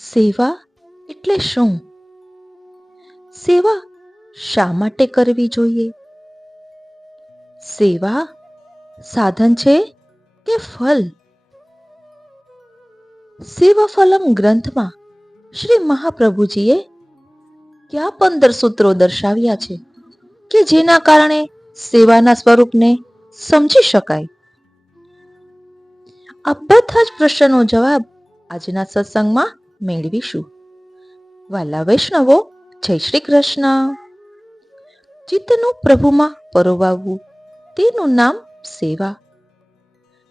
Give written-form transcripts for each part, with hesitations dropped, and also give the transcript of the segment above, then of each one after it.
સેવા એટલે શું? સેવા શા માટે કરવી જોઈએ? સેવા સાધન છે કે ફલ? સેવાફલમ ગ્રંથમાં શ્રી મહાપ્રભુજીએ કયા 15 સૂત્રો દર્શાવ્યા છે કે જેના કારણે સેવાના સ્વરૂપને સમજી શકાય? આ બધા જ પ્રશ્નનો જવાબ આજના સત્સંગમાં મેળવીશું. વાલા વૈષ્ણવો, જય શ્રી કૃષ્ણ. ચિત્તનું પ્રભુમાં પરોવાવું, તેનું નામ સેવા.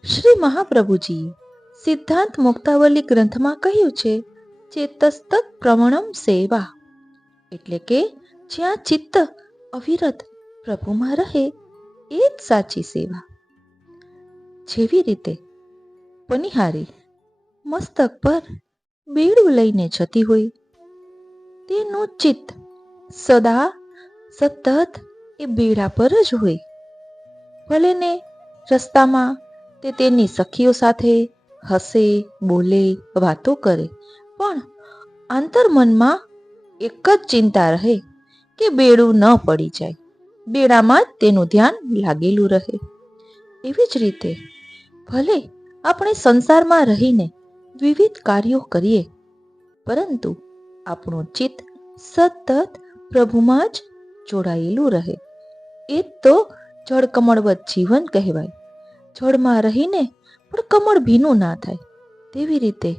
શ્રી મહાપ્રભુજીએ સિદ્ધાંત મુક્તાવલી ગ્રંથમાં કહ્યું છે, ચેતસ્તત પ્રવણમ સેવા, એટલે કે જ્યાં ચિત્ત અવિરત પ્રભુમાં રહે એ જ સાચી સેવા. જેવી રીતે પનિહારી મસ્તક પર બેડું લઈને જતી હોય, તેનું ચિત્ત સદા સતત એ બેડા પર જ હોય. ભલે ને રસ્તામાં તે તેની સખીઓ સાથે હસે, બોલે, વાતો કરે, પણ આંતરમનમાં એક જ ચિંતા રહે કે બેડું ન પડી જાય, બેડામાં જ તેનું ધ્યાન લાગેલું રહે. એવી જ રીતે ભલે આપણે સંસારમાં રહીને વિવિધ કાર્યો કરીએ, પરંતુ આપણું ચિત્ત સતત પ્રભુમાં જ જોડાયેલું રહે. એ જ તો જળકમળવત જીવન કહેવાય. જળમાં રહીને પણ કમળ ભીનું ના થાય, તેવી રીતે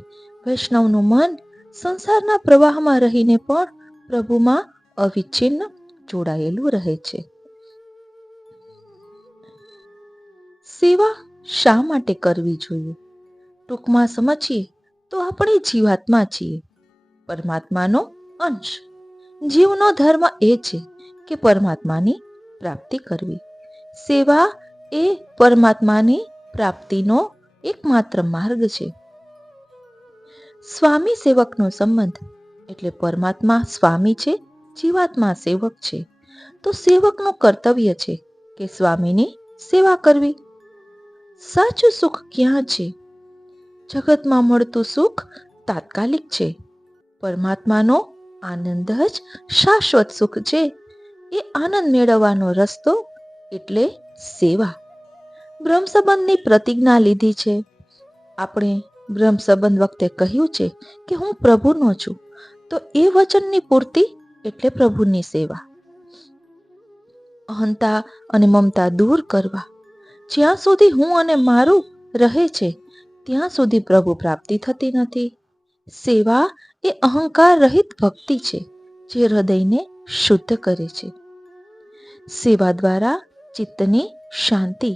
વૈષ્ણવનું મન સંસારના પ્રવાહમાં રહીને પણ પ્રભુમાં અવિચ્છિન્ન જોડાયેલું રહે છે. સેવા શા માટે કરવી જોઈએ? ટૂંકમાં સમજીએ તો આપણે જીવાત્મા છીએ, પરમાત્માનો અંશ. જીવનો ધર્મ એ છે કે પરમાત્માની પ્રાપ્તિ કરવી. સેવા એ પરમાત્માની પ્રાપ્તિનો એકમાત્ર માર્ગ છે. સ્વામી સેવકનો સંબંધ એટલે પરમાત્મા સ્વામી છે, જીવાત્મા સેવક છે. તો સેવકનું કર્તવ્ય છે કે સ્વામીની સેવા કરવી. સાચું સુખ ક્યાં છે? જગતમાં મળતું સુખ તાત્કાલિક છે. પરમાત્માનો આનંદ જ શાશ્વત સુખ છે. એ આનંદ મેળવવાનો રસ્તો એટલે સેવા. બ્રહ્મ સંબંધની પ્રતિજ્ઞા લીધી છે. આપણે બ્રહ્મ સંબંધ વખતે કહ્યું છે કે હું પ્રભુનો છું, તો એ વચનની પૂર્તિ એટલે પ્રભુની સેવા. અહંતા અને મમતા દૂર કરવા. જ્યાં સુધી હું અને મારું રહે છે ત્યાં સુધી પ્રભુ પ્રાપ્તિ થતી નથી. સેવા એ અહંકાર રહિત ભક્તિ છે, જે હૃદયને શુદ્ધ કરે છે. સેવા દ્વારા ચિત્તની શાંતિ.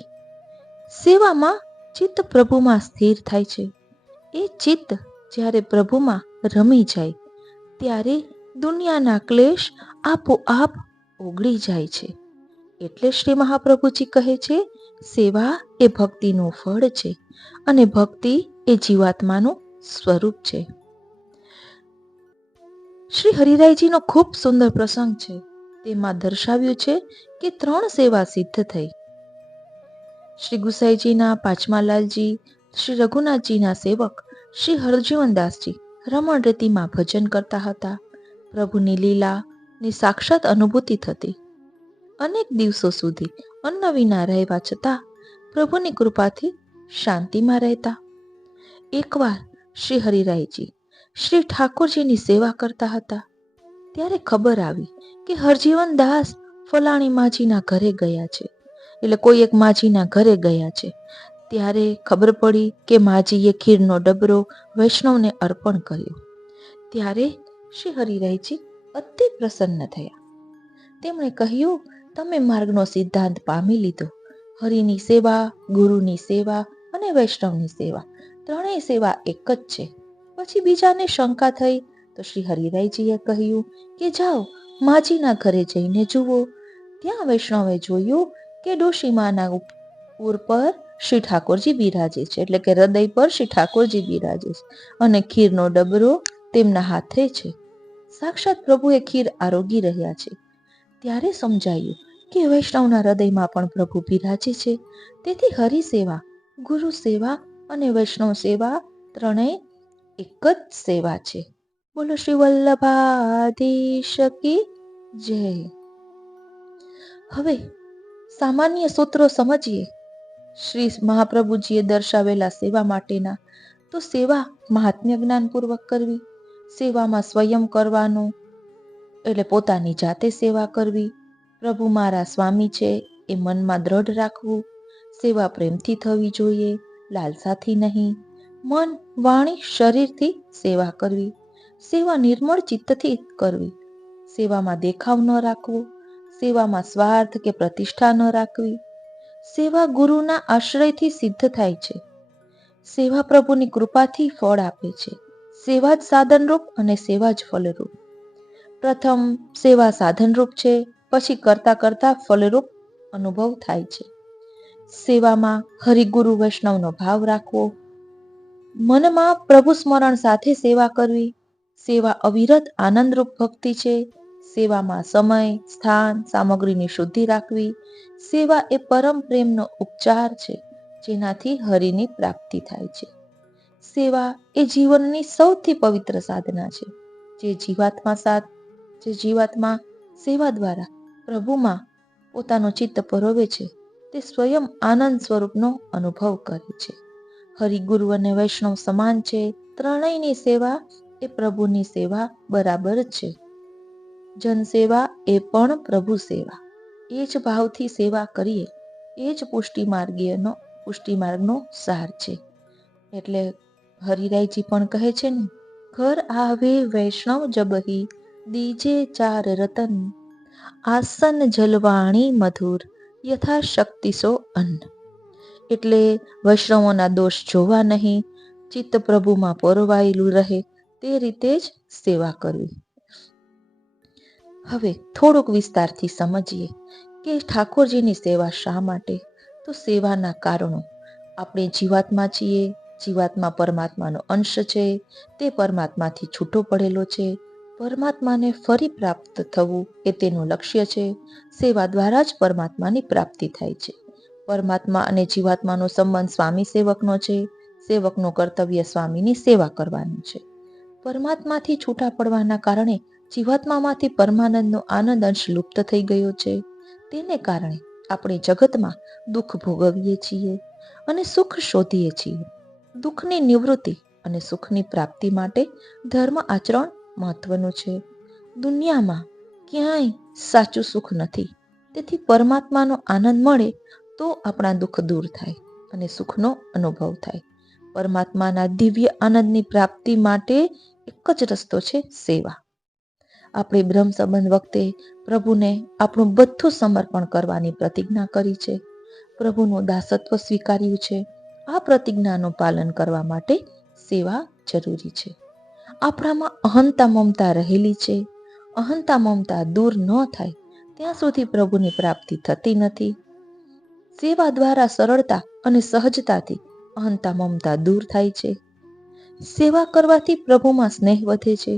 સેવામાં ચિત્ત પ્રભુમાં સ્થિર થાય છે. એ ચિત્ત જ્યારે પ્રભુમાં રમી જાય ત્યારે દુનિયાના ક્લેશ આપોઆપ ઓગળી જાય છે. એટલે શ્રી મહાપ્રભુજી કહે છે, સેવા એ ભક્તિનું ફળ છે અને ભક્તિ એ જીવાત્માનું સ્વરૂપ છે. શ્રી હરિરાયજીનો ખૂબ સુંદર પ્રસંગ છે. તેમાં દર્શાવ્યું છે કે 3 સેવા સિદ્ધ થઈ. શ્રી ગુસાઈજીના પાંચમાલાલજી, શ્રી રઘુનાથજીના સેવક શ્રી હરજીવનદાસજી રમણ રીતિમાં ભજન કરતા હતા. પ્રભુની લીલાની સાક્ષાત અનુભૂતિ થતી. અનેક દિવસો સુધી અન્ન વિના રહેવા છતાં પ્રભુની કૃપાથી શાંતિમાં રહેતા. એકવાર શ્રી હરિરાયજી શ્રી ઠાકોરજીની સેવા કરતા હતા, ત્યારે ખબર આવી કે હરજીવનદાસ ફલાણી માજીના ઘરે ગયા છે. એટલે કોઈ એક માજીના ઘરે ગયા છે. ત્યારે ખબર પડી કે માજીએ ખીરનો ડબરો વૈષ્ણવને અર્પણ કર્યો. ત્યારે શ્રી હરિરાયજી અતિ પ્રસન્ન થયા. તેમણે કહ્યું, તમે માર્ગનો સિદ્ધાંત પામી લીધો. હરિની સેવા, ગુરુની સેવા અને વૈષ્ણવની સેવા, ત્રણેય સેવા એક જ છે. પછી બીજાને શંકા થઈ તો શ્રી હરિરાયજીએ કહ્યું કે જાઓ માજીના ઘરે જઈને જુઓ. ત્યાં વૈષ્ણવે જોયું કે ડોશીમાના ઉર પર શ્રી ઠાકોરજી બિરાજે છે, એટલે કે હૃદય પર શ્રી ઠાકોરજી બિરાજે છે અને ખીરનો ડબરો તેમના હાથે છે. સાક્ષાત પ્રભુએ ખીર આરોગી રહ્યા છે. ત્યારે સમજાયું કે વૈષ્ણવના હૃદયમાં પણ પ્રભુ બિરાજે છે. તેથી હરિ સેવા, ગુરુ સેવા અને વૈષ્ણવ સેવા ત્રણેય એક જ સેવા છે. બોલો શ્રી વલ્લભાધીશ કી જય. હવે સામાન્ય સૂત્રો સમજીએ શ્રી મહાપ્રભુજીએ દર્શાવેલા સેવા માટેના. તો સેવા મહાત્મ્ય જ્ઞાનપૂર્વક કરવી, સેવામાં સ્વયં કરવાનું એટલે પોતાની જાતે સેવા કરવી, પ્રભુ મારા સ્વામી છે એ મનમાં દ્રઢ રાખવું, સેવા પ્રેમથી થવી જોઈએ, લાલસાથી નહીં, મન વાણી શરીરથી સેવા કરવી, સેવા નિર્મળ ચિત્તથી કરવી, સેવામાં દેખાવ ન રાખવો, સેવામાં સ્વાર્થ કે પ્રતિષ્ઠા ન રાખવી, સેવા ગુરુના આશ્રયથી સિદ્ધ થાય છે, સેવા પ્રભુની કૃપાથી ફળ આપે છે, સેવા જ સાધનરૂપ અને સેવા જ ફલરૂપ. પ્રથમ સેવા સાધનરૂપ છે, પછી કરતા કરતા ફલરૂપ અનુભવ થાય છે. સેવામાં હરિગુરુ વૈષ્ણવનો ભાવ રાખવો, મનમાં પ્રભુ સ્મરણ સાથે સેવા કરવી, સેવા અવિરત આનંદરૂપ ભક્તિ છે, સેવામાં સમય, સ્થાન, સામગ્રીની શુદ્ધિ રાખવી, સેવા એ પરમ પ્રેમનો ઉપચાર છે જેનાથી હરિની પ્રાપ્તિ થાય છે. સેવા એ જીવનની સૌથી પવિત્ર સાધના છે. જે જીવાત્મા સેવા દ્વારા પ્રભુમાં પોતાનું ચિત્ત પરોવે છે તે સ્વયં આનંદ સ્વરૂપનો અનુભવ કરે છે. હરિગુરુ અને વૈષ્ણવ સમાન છે, ત્રણેયની સેવા એ પ્રભુની સેવા બરાબર છે. જનસેવા એ પણ પ્રભુ સેવા. એ જ ભાવથી સેવા કરીએ એ જ પુષ્ટિમાર્ગનો સાર છે. એટલે હરિરાયજી પણ કહે છે ને, ઘર આવે વૈષ્ણવ જબહી દીજે ચાર રતન, આસન જલવાણી મધુર યથાશક્તિ સો અન્ન. એટલે વૈષ્ણવોના દોષ જોવા નહીં, ચિત્ત પ્રભુમાં પરોવાયેલું રહે તે રીતે જ સેવા કરવી. હવે થોડુંક વિસ્તારથી સમજીએ કે ઠાકોરજીની સેવા શા માટે. તો સેવાના કારણો. આપણે જીવાત્મા છીએ, જીવાત્મા પરમાત્માનો અંશ છે, તે પરમાત્માથી છૂટો પડેલો છે, પરમાત્માને ફરી પ્રાપ્ત થવું એ તેનું લક્ષ્ય છે. સેવા દ્વારા જ પરમાત્માની પ્રાપ્તિ થાય છે. પરમાત્મા અને જીવાત્માનો સંબંધ સ્વામી સેવકનો છે, સેવકનું કર્તવ્ય સ્વામીની સેવા કરવાનું છે. પરમાત્માથી છૂટા પડવાના કારણે જીવાત્મામાંથી પરમાનંદનો આનંદ અંશ લુપ્ત થઈ ગયો છે. તેને કારણે આપણે જગતમાં દુઃખ ભોગવીએ છીએ અને સુખ શોધીએ છીએ. દુઃખની નિવૃત્તિ અને સુખની પ્રાપ્તિ માટે ધર્મ આચરણ મહત્વનું છે. દુનિયામાં ક્યાંય સાચું સુખ નથી, તેથી પરમાત્માનો આનંદ મળે તો આપણા દુઃખ દૂર થાય અને સુખનો અનુભવ થાય. પરમાત્માના દિવ્ય આનંદની પ્રાપ્તિ માટે એક જ રસ્તો છે, સેવા. આપણે બ્રહ્મ સંબંધ વખતે પ્રભુને આપણું બધું સમર્પણ કરવાની પ્રતિજ્ઞા કરી છે, પ્રભુનું દાસત્વ સ્વીકાર્યું છે. આ પ્રતિજ્ઞાનું પાલન કરવા માટે સેવા જરૂરી છે. આપણામાં અહંતા મમતા રહેલી છે. અહંતા મમતા દૂર ન થાય ત્યાં સુધી પ્રભુની પ્રાપ્તિ થતી નથી. સેવા દ્વારા સરળતા અને સહજતાથી અહંતા મમતા દૂર થાય છે. સેવા કરવાથી પ્રભુમાં સ્નેહ વધે છે.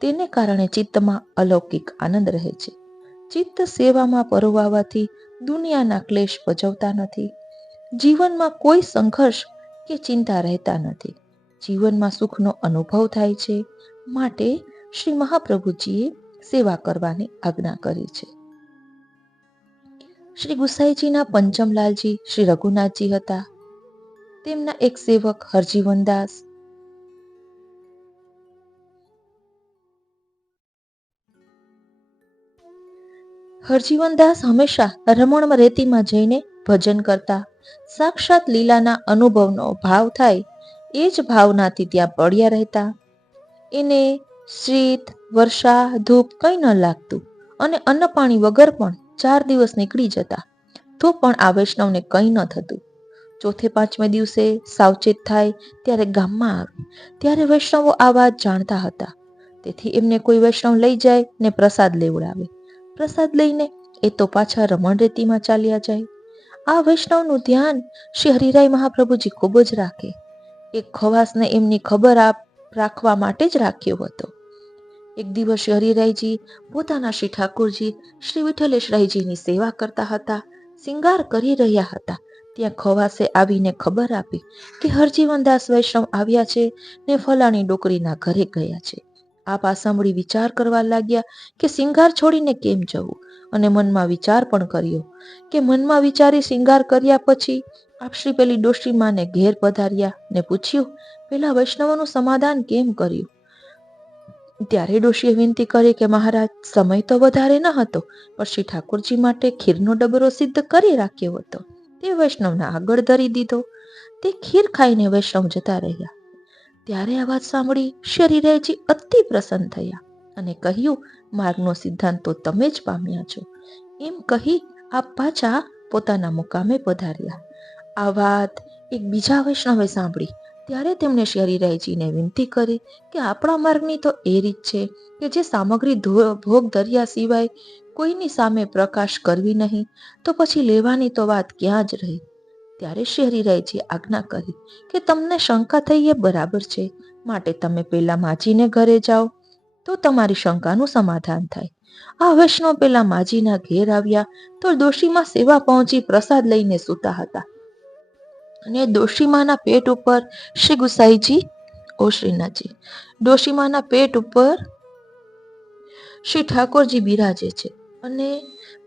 તેને કારણે ચિત્તમાં અલૌકિક આનંદ રહે છે. ચિત્ત સેવામાં પરોવાવાથી દુનિયાના ક્લેશ ભજવતા નથી. જીવનમાં કોઈ સંઘર્ષ કે ચિંતા રહેતા નથી. જીવનમાં સુખનો અનુભવ થાય છે. માટે શ્રી મહાપ્રભુજીએ સેવા કરવાની આજ્ઞા કરી છે. શ્રી ગુસાઈજીના પંચમલાલજી શ્રી રઘુનાથજી હતા. તેમના એક સેવક હરજીવનદાસ. હરજીવનદાસ હંમેશા રમણ રેતીમાં જઈને ભજન કરતા. સાક્ષાત લીલાના અનુભવનો ભાવ થાય એ જ ભાવનાથી ત્યાં પડ્યા રહેતા. એને શીત, વર્ષા, ધૂપ કંઈ ન લાગતું અને અન્ન પાણી વગર પણ 4 દિવસ નીકળી જતા, તો પણ આ વૈષ્ણવને કંઈ ન થતું. ચોથે પાંચમે દિવસે સાવચેત થાય ત્યારે ગામમાં આવે ત્યારે વૈષ્ણવો આ વાત જાણતા હતા. તેથી એમને કોઈ વૈષ્ણવ લઈ જાય ને પ્રસાદ લેવડાવે. પ્રસાદ લઈને એ તો પાછા રમણ રેતીમાં ચાલ્યા જાય. આ વૈષ્ણવનું ધ્યાન શ્રી હરિરાય મહાપ્રભુજી ખૂબ જ રાખે. એક ખવાસને એમની ખબર રાખવા માટે જ રાખ્યો હતો. એક દિવસ શ્રી હરિરાયજી પોતાના શ્રી ઠાકોરજી શ્રી વિઠ્ઠલેશરાયજીની સેવા કરતા હતા, શિંગાર કરી રહ્યા હતા. ત્યાં ખવાસે આવીને ખબર આપી કે હરજીવનદાસ વૈષ્ણવ આવ્યા છે ને ફલાણી ડોકરીના ઘરે ગયા છે. આપ આ સાંભળી વિચાર કરવા લાગ્યા કે શિંગાર છોડીને કેમ જવું, અને મનમાં વિચાર પણ કર્યો કે મનમાં વિચારી શિંગાર કર્યા પછી આપ શ્રી પેલી ડોશીમાને ઘેર પધાર્યા ને પૂછ્યું પેલા વૈષ્ણવોનું સમાધાન કેમ કર્યું. ત્યારે ડોશીએ વિનંતી કરી કે મહારાજ, સમય તો વધારે ન હતો, પણ શ્રી ઠાકોરજી માટે ખીરનો ડબરો સિદ્ધ કરી રાખ્યો હતો, તે વૈષ્ણવના આગળ ધરી દીધો. તે ખીર ખાઈને વૈષ્ણવ જતા રહ્યા. ત્યારે આ વાત સાંભળી શ્રી હરિરાયજી અતિ પ્રસન્ન થયા અને કહ્યું, માર્ગનો સિદ્ધાંત તો તમે જ પામ્યા છો. એમ કહી આપ પાછા પોતાના મુકામે પધાર્યા. આ વાત એક બીજા વૈષ્ણવે સાંભળી. ત્યારે તેમણે શ્રી હરિરાયજીને વિનંતી કરી કે આપણા માર્ગની તો એ રીત છે કે જે સામગ્રી ભોગ ધર્યા સિવાય કોઈની સામે પ્રકાશ કરવી નહીં, તો પછી લેવાની તો વાત ક્યાં જ રહી. ત્યારે શ્રી હરિરાયજીએ આજ્ઞા કરી કે તમને શંકા થઈ એ બરાબર છે, માટે તમે પેલા માજીને ઘરે જાઓ તો તમારી શંકાનું સમાધાન થાય. આ વૈષ્ણવ પેલા માજીના ઘેર આવ્યા તો ડોશીમાં સેવા પહોંચી પ્રસાદ લઈને સૂતા હતા, અને ડોશીમાના પેટ ઉપર શ્રી ગુસાઈજી શ્રીનાથજી ડોશીમાના પેટ ઉપર શ્રી ઠાકોરજી બિરાજે છે અને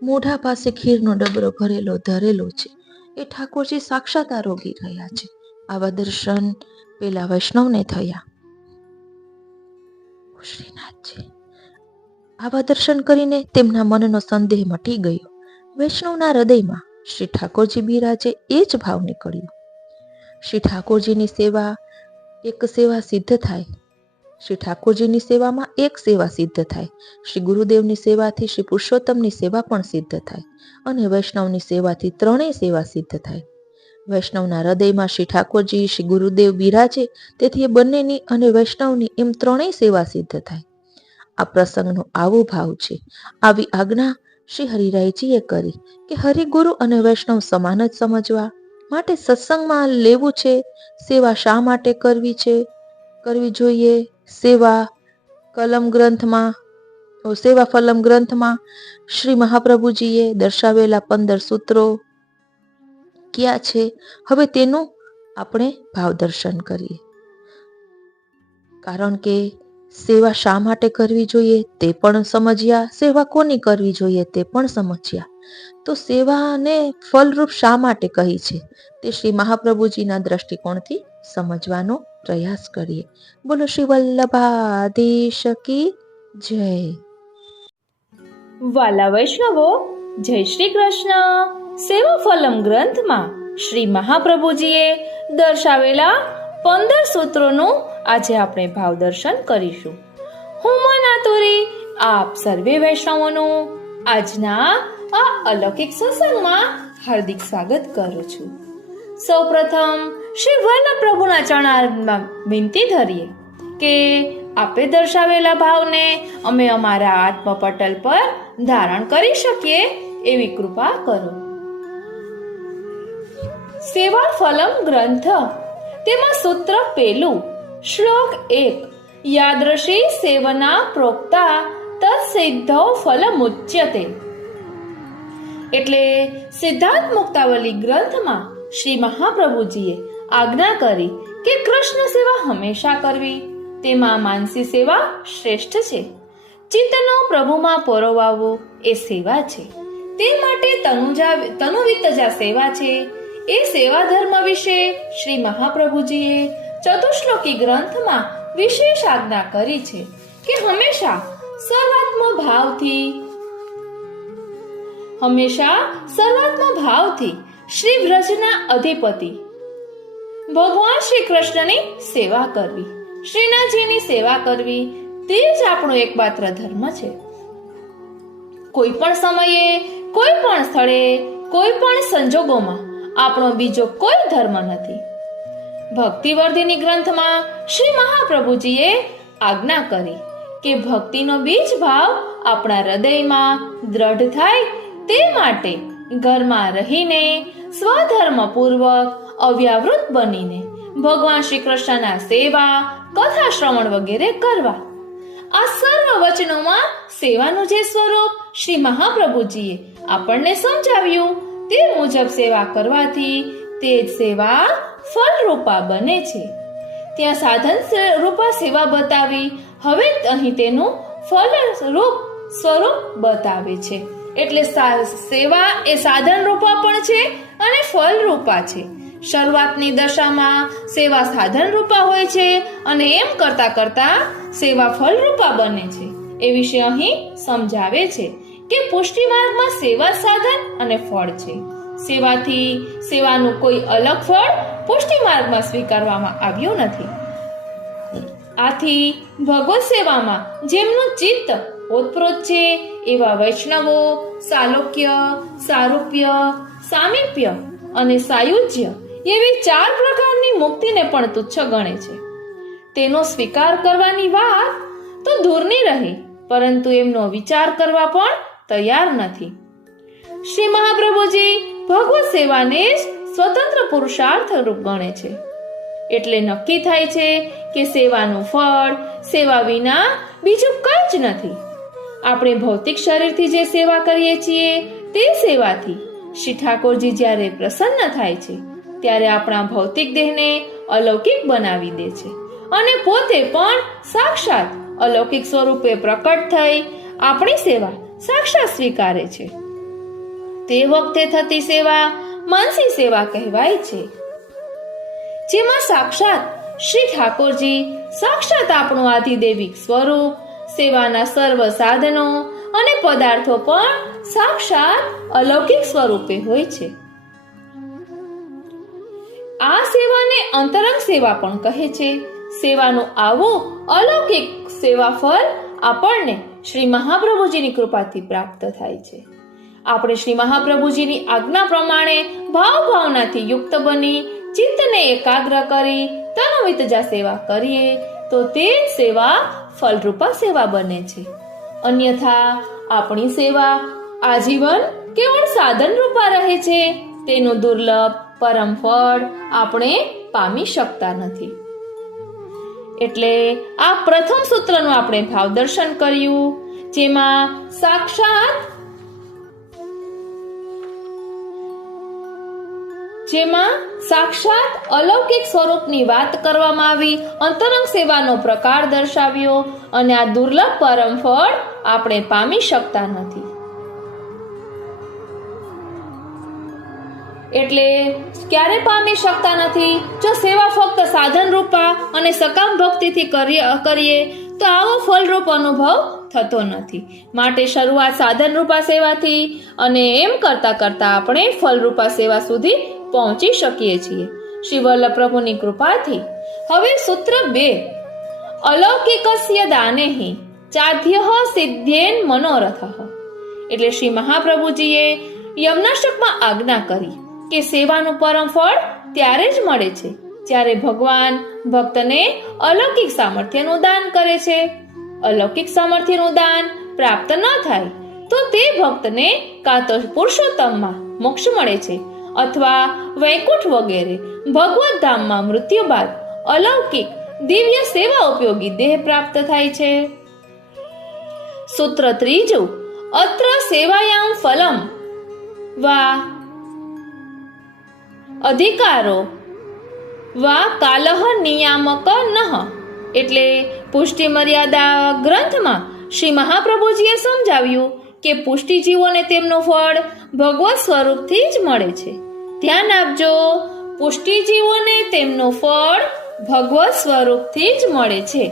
મોઢા પાસે ખીરનો ડબરો ભરેલો ધરેલો છે. એ ઠાકોરજી સાક્ષાત આરોગી રહ્યા છે. આવા દર્શન પેલા વૈષ્ણવને થયા. શ્રીનાથજી આવા દર્શન કરીને તેમના મનનો સંદેહ મટી ગયો. વૈષ્ણવના હૃદયમાં શ્રી ઠાકોરજી બિરાજે એ જ ભાવ નીકળ્યો. શ્રી ઠાકોરજીની સેવા એક સેવા સિદ્ધ થાય. શ્રી ઠાકોરજીની સેવામાં એક સેવા સિદ્ધ થાય. શ્રી ગુરુદેવની સેવાથી શ્રી પુરુષોત્તમની સેવા પણ સિદ્ધ થાય, અને વૈષ્ણવની સેવાથી ત્રણેય સેવા સિદ્ધ થાય. વૈષ્ણવના હૃદયમાં શ્રી ઠાકોરજી શ્રી ગુરુદેવ બિરાજે, તેથી એ બંનેની અને વૈષ્ણવની એમ ત્રણેય સેવા સિદ્ધ થાય. આ પ્રસંગનો આવો ભાવ છે. આવી આજ્ઞા શ્રી હરિરાયજીએ કરી કે હરિગુરુ અને વૈષ્ણવ સમાન જ સમજવા માટે સત્સંગમાં લેવું છે. સેવા શા માટે કરવી જોઈએ? સેવા ફલમ ગ્રંથમાં શ્રી મહાપ્રભુજીએ દર્શાવેલા 15 સૂત્રો ક્યાં છે? હવે તેનું આપણે ભાવ દર્શન કરીએ. કારણ કે સેવા શા માટે કરવી જોઈએ તે પણ સમજ્યા, સેવા કોની કરવી જોઈએ તે પણ સમજ્યા. તો સેવાને ફલરૂપ શા માટે કહી છે તે શ્રી મહાપ્રભુજીના દ્રષ્ટિકોણથી સમજવાનો પ્રયાસ કરીએ. બોલો શ્રી વલ્લભાધીશ કી જય. વાલા વૈષ્ણવો, જય શ્રી કૃષ્ણ. સેવા ફલમ ગ્રંથમાં શ્રી મહાપ્રભુજીએ દર્શાવેલા 15 સૂત્રોનું આજે આપણે ભાવ દર્શન કરીશું. હું મનાતુરી આપ સર્વે વૈષ્ણવોનું આજના આ અલૌકિક સત્સંગમાં હાર્દિક સ્વાગત કરું છું. સૌપ્રથમ શ્રી વલ્લભ પ્રભુના ચરણારવિંદમાં વિનંતી ધરીએ કે આપે દર્શાવેલા ભાવને અમે અમારા આત્મપટલ પર ધારણ કરી શકીએ એવી કૃપા કરો. સેવા ફલમ ગ્રંથ, તેમાં સૂત્ર પહેલું, શ્લોક 1, યાદૃશી સેવના પ્રોક્તા તત્સિદ્ધો ફલમુચ્યતે. એટલે સિદ્ધાંત મુક્તાવલી ગ્રંથમાં શ્રી મહાપ્રભુજીએ આજ્ઞા કરી કે કૃષ્ણ સેવા હંમેશા કરવી, તેમાં માનસી સેવા શ્રેષ્ઠ છે. ચિત્તનો પ્રભુમાં પરોવાવું એ સેવા છે. તે માટે તનુવિતજા સેવા છે. એ સેવા ધર્મ વિશે શ્રી મહાપ્રભુજીએ ચતુશ્લોકી ગ્રંથમાં વિશેષ આજ્ઞા કરી છે કે હંમેશા સર્વાત્મ ભાવથી શ્રી વ્રજના અધિપતિ ભગવાન શ્રી કૃષ્ણની સેવા કરવી, શ્રીનાથજીની સેવા કરવી, તે જ આપણો એકમાત્ર ધર્મ છે. કોઈ પણ સમયે, કોઈ પણ સ્થળે, કોઈ પણ સંજોગોમાં આપણો બીજો કોઈ ધર્મ નથી. ભક્તિવર્ધિની ગ્રંથમાં શ્રી મહાપ્રભુજીએ આજ્ઞા કરી કે ભક્તિનો બીજ ભાવ આપણા હૃદયમાં દ્રઢ થાય તે માટે ઘરમાં રહીને સ્વધર્મ પૂર્વક અવ્યાવૃત બનીને ભગવાન શ્રી કૃષ્ણના સેવા, કથા શ્રવણ વગેરે કરવા. આ સર્વ વચનોમાં સેવાનું જે સ્વરૂપ શ્રી મહાપ્રભુજીએ આપણને સમજાવ્યું તે મુજબ સેવા કરવાથી તે જ સેવા ફલરૂપા બને છે. ત્યાં સાધન રૂપા સેવા બતાવી, હવે અહીં તેનું ફળ રૂપ સ્વરૂપ બતાવે છે. એટલે સેવા એ સાધન રૂપા પણ છે અને ફળ રૂપા છે. શરૂઆતની દશામાં સેવા સાધન રૂપા હોય છે અને એમ કરતા કરતા સેવા ફળ રૂપા બને છે. એ વિશે અહીં સમજાવે છે કે પુષ્ટિ માર્ગમાં સેવા સાધન અને ફળ છે. સેવાથી સેવાનું કોઈ અલગ ફળ પુષ્ટિ માર્ગમાં સ્વીકારવામાં આવ્યું નથી. આથી ભગવત સેવામાં જેમનું ચિત્ત ઓતપ્રોત છે એવા વૈષ્ણવો સાલોક્ય, સારૂપ્ય, સામીપ્ય અને સાયુજ્ય એવી 4 પ્રકારની મુક્તિને પણ તુચ્છ ગણે છે. તેનો સ્વીકાર કરવાની વાત તો દૂરની રહી, પરંતુ એમનો વિચાર કરવા પણ તૈયાર નથી. શ્રી મહાપ્રભુજી ભગવત સેવાને જ સ્વતંત્ર પુરુષાર્થ રૂપ ગણે છે. એટલે નક્કી થાય છે કે સેવાનું ફળ સેવા વિના બીજું કંઈ જ નથી. આપણે ભૌતિક શરીરથી જે સેવા કરીએ છીએ તે સેવાથી શ્રી ઠાકોરજી જ્યારે પ્રસન્ન થાય છે ત્યારે આપણા ભૌતિક દેહને અલૌકિક બનાવી દે છે અને પોતે પણ સાક્ષાત અલૌકિક સ્વરૂપે પ્રકટ થઈ આપણી સેવા સાક્ષાત સ્વીકારે છે. તે વખતે થતી સેવા માનસી સેવા કહેવાય છે, જેમાં સાક્ષાત શ્રી ઠાકોરજી સાક્ષાત આપણું આધિદેવિક સ્વરૂપ, સેવાના સર્વ સાધનો અને પદાર્થો પણ સાક્ષાત અલૌકિક સ્વરૂપે હોય છે. આ સેવાને અંતરંગ સેવા પણ કહે છે. સેવાનું આવું અલૌકિક સેવા ફળ આપણને શ્રી મહાપ્રભુજીની કૃપાથી પ્રાપ્ત થાય છે. આપણે શ્રી મહાપ્રભુજીની આજ્ઞા પ્રમાણે ભાવનાથી યુક્ત બની ચિત્તને એકાગ્ર કરી તનવિતજા સેવા કરીએ તો તે સેવા ફલરૂપા સેવા બને છે. અન્યથા આપણી સેવા આજીવન કેવળ સાધન રૂપા રહે છે. તેનું દુર્લભ પરમ ફળ આપણે પામી શકતા નથી. એટલે આ પ્રથમ સૂત્રનું આપણે ભાવ દર્શન કર્યું, જેમાં સાક્ષાત અલૌકિક સ્વરૂપની વાત કરવામાં આવી, અંતરંગ સેવાનો પ્રકાર દર્શાવ્યો અને આ દુર્લભ પરમ ફળ આપણે પામી શકતા નથી. એટલે ક્યારે પામી શકતા નથી? જો સેવા ફક્ત સાધન રૂપા અને સકામ ભક્તિથી કરીએ તો આવો ફળરૂપ અનુભવ થતો નથી. માટે શરૂઆત સાધન રૂપા સેવાથી અને એમ કરતા કરતા આપણે ફળરૂપા સેવા સુધી પહોંચી શકીએ છીએ શ્રી વલ્લભ પ્રભુની કૃપાથી. હવે સૂત્ર 2, અલૌકિકસ્ય દાનેહિ ચાધ્યઃ સિદ્ધ્યેન મનોરથઃ. એટલે શ્રી મહાપ્રભુજીએ યમનાષ્ટકમાં આજ્ઞા કરી કે સેવાનું પરમ ફળ ત્યારે જ મળે છે જ્યારે ભગવાન ભક્તને અલૌકિક સામર્થ્યનું દાન કરે છે. અલૌકિક સામર્થ્યનું દાન પ્રાપ્ત ન થાય તો તે ભક્તને કાં તો પુરુષોત્તમમાં મોક્ષ મળે છે અથવા વૈકુંઠ વગેરે ભગવત ધામમાં મૃત્યુ બાદ અલૌકિક દિવ્ય સેવા ઉપયોગી દેહ પ્રાપ્ત થાય છે. સૂત્ર 3, અત્ર સેવાયામ ફલમ વા અધિકારો વા કાલહ નિયામક નહ. એટલે પુષ્ટિ મર્યાદા ગ્રંથમાં શ્રી મહાપ્રભુજીએ સમજાવ્યું કે પુષ્ટિ જીવોને તેમનું ફળ ભગવત સ્વરૂપથી જ મળે છે. ધ્યાન આપજો, પુષ્ટિ જીવોને તેમનું ફળ ભગવત સ્વરૂપથી જ મળે છે.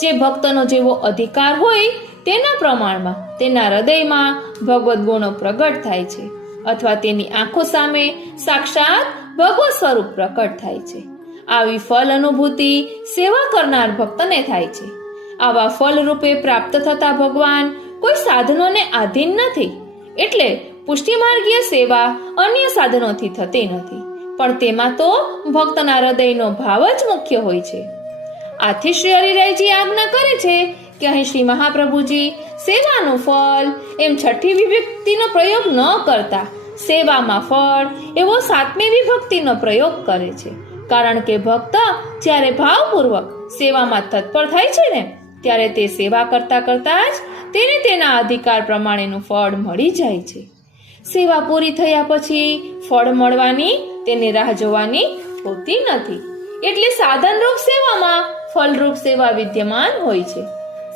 જે ભક્તનો જેવો અધિકાર હોય તેના પ્રમાણમાં તેના હૃદયમાં ભગવત ગુણો પ્રગટ થાય છે અથવા તેની આંખો સામે સાક્ષાત ભગવત સ્વરૂપ પ્રકટ થાય છે. આવી ફળ અનુભૂતિ સેવા કરનાર ભક્તને થાય છે. આવા ફળ રૂપે પ્રાપ્ત થતા ભગવાન કોઈ સાધનોને આધીન નથી. એટલે પુષ્ટિ માર્ગીય સેવા અન્ય સાધનોથી થતી નથી, પણ તેમાં તો ભક્તના હૃદયનો ભાવ જ મુખ્ય હોય છે. આથી શ્રી હરિરાયજી આજ્ઞા કરે છે કે અહીં શ્રી મહાપ્રભુજી સેવાનું ફળ એમ છઠ્ઠી વિભક્તિનો પ્રયોગ ન કરતા સેવામાં ફળ એવો 7મી વિભક્તિનો પ્રયોગ કરે છે. કારણ કે ભક્ત જ્યારે ભાવપૂર્વક સેવામાં તત્પર થાય છે ને ત્યારે તે સેવા કરતા કરતા જ તેને તેના અધિકાર પ્રમાણેનું ફળ મળી જાય છે. સેવા પૂરી થયા પછી ફળ મળવાની તેને રાહ જોવાની હોતી નથી. એટલે સાધનરૂપ સેવામાં ફલરૂપ સેવા વિદ્યમાન હોય છે.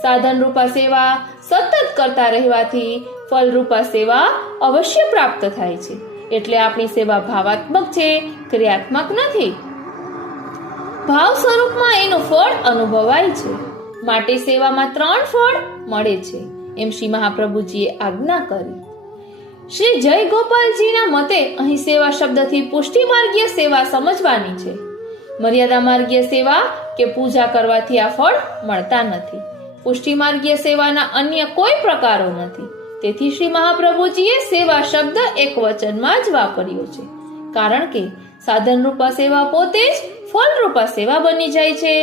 સાધનરૂપા સેવા સતત કરતા રહેવાથી ફલરૂપા સેવા અવશ્ય પ્રાપ્ત થાય છે. એટલે આપણી સેવા ભાવાત્મક છે, ક્રિયાત્મક નથી. ભાવ સ્વરૂપમાં એનું ફળ અનુભવાય છે. માટે સેવામાં 3 ફળ મળે છે, એમ શ્રી મહાપ્રભુજીએ આજ્ઞા કરી. શ્રી જય ગોપાલજીના મતે અહીં સેવા શબ્દથી પુષ્ટિ માર્ગીય સેવા સમજવાની છે. મર્યાદા માર્ગીય સેવા કે પૂજા કરવાથી આ ફળ મળતા નથી. પુષ્ટિ માર્ગીય સેવાના અન્ય કોઈ પ્રકારો નથી. તેથી શ્રી મહાપ્રભુજીએ સેવા શબ્દ એક વચનમાં જ વાપર્યો છે. કારણ કે સાધન રૂપા સેવા પોતે જ ફલ રૂપા સેવા બની જાય છે.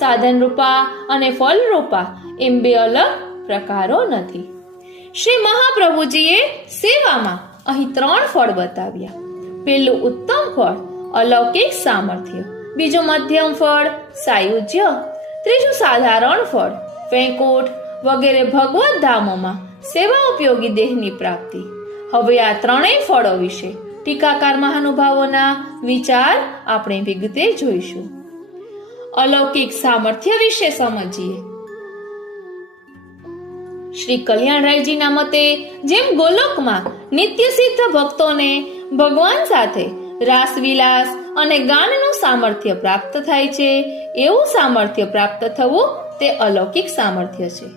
સાધન રૂપા અને ફલ રૂપા એમ 2 અલગ પ્રકારો નથી. શ્રી મહાપ્રભુજીએ સેવામાં અહીં 3 ફળ બતાવ્યા. પહેલું ઉત્તમ ફળ અલૌકિક સામર્થ્ય, બીજું મધ્યમ ફળ સાયુજ્ય, ત્રીજું સાધારણ ફળ વૈકુંઠ વગેરે ભગવત ધામોમાં સેવા ઉપયોગી દેહની પ્રાપ્તિ. હવે આ 3 ફળો વિશે ટીકાકાર મહાનુભાવોના વિચાર આપણે વિગતે જોઈશું. અલૌકિક સામર્થ્ય વિશે સમજીએ. શ્રી કલ્યાણરાયજીના મતે જેમ ગોલોકમાં નિત્ય સિદ્ધ ભક્તોને ભગવાન સાથે રાસવિલાસ અને ગાનનું સામર્થ્ય પ્રાપ્ત થાય છે, એવું સામર્થ્ય પ્રાપ્ત થવું તે અલૌકિક સામર્થ્ય છે.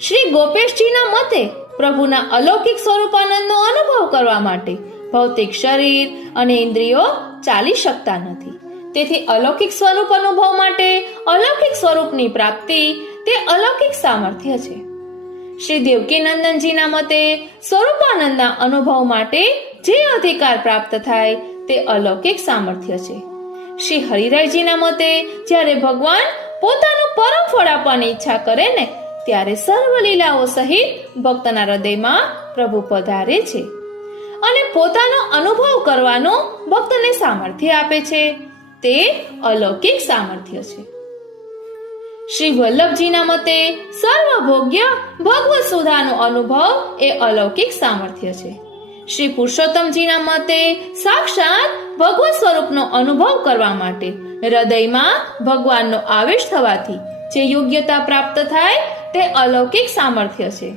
શ્રી ગોપેશજીના મતે પ્રભુના અલૌકિક સ્વરૂપાનંદનો અનુભવ કરવા માટે ભૌતિક શરીર અને ઇન્દ્રિયો ચાલી શકતા નથી. તેથી અલૌકિક સ્વરૂપ અનુભવ માટે અલૌકિક સ્વરૂપની પ્રાપ્તિ તે અલૌકિક સામર્થ્ય છે. શ્રી દેવકીનંદનજીના મતે સ્વરૂપાનંદના અનુભવ માટે જે અધિકાર પ્રાપ્ત થાય તે અલૌકિક સામર્થ્ય છે. શ્રી હરિરાયજીના મતે જ્યારે ભગવાન પોતાનું પરમ ફળ આપવાની ઈચ્છા કરે ને ત્યારે સર્વ લીલાઓ સહિત ભક્તના હૃદયમાં પ્રભુ પધારે છે અને પોતાનો અનુભવ કરવાનો ભક્તને સામર્થ્ય આપે છે. તે અલૌકિક સામર્થ્ય છે. શ્રી વલ્લભજીના મતે સર્વભોગ્ય ભગવત સુધાનો અનુભવ એ અલૌકિક સામર્થ્ય છે. શ્રી પુરુષોત્તમજીના મતે સાક્ષાત ભગવત સ્વરૂપનો અનુભવ કરવા માટે હૃદયમાં ભગવાનનો આવેશ થવાથી જે યોગ્યતા પ્રાપ્ત થાય તે અલૌકિક સામર્થ્ય છે.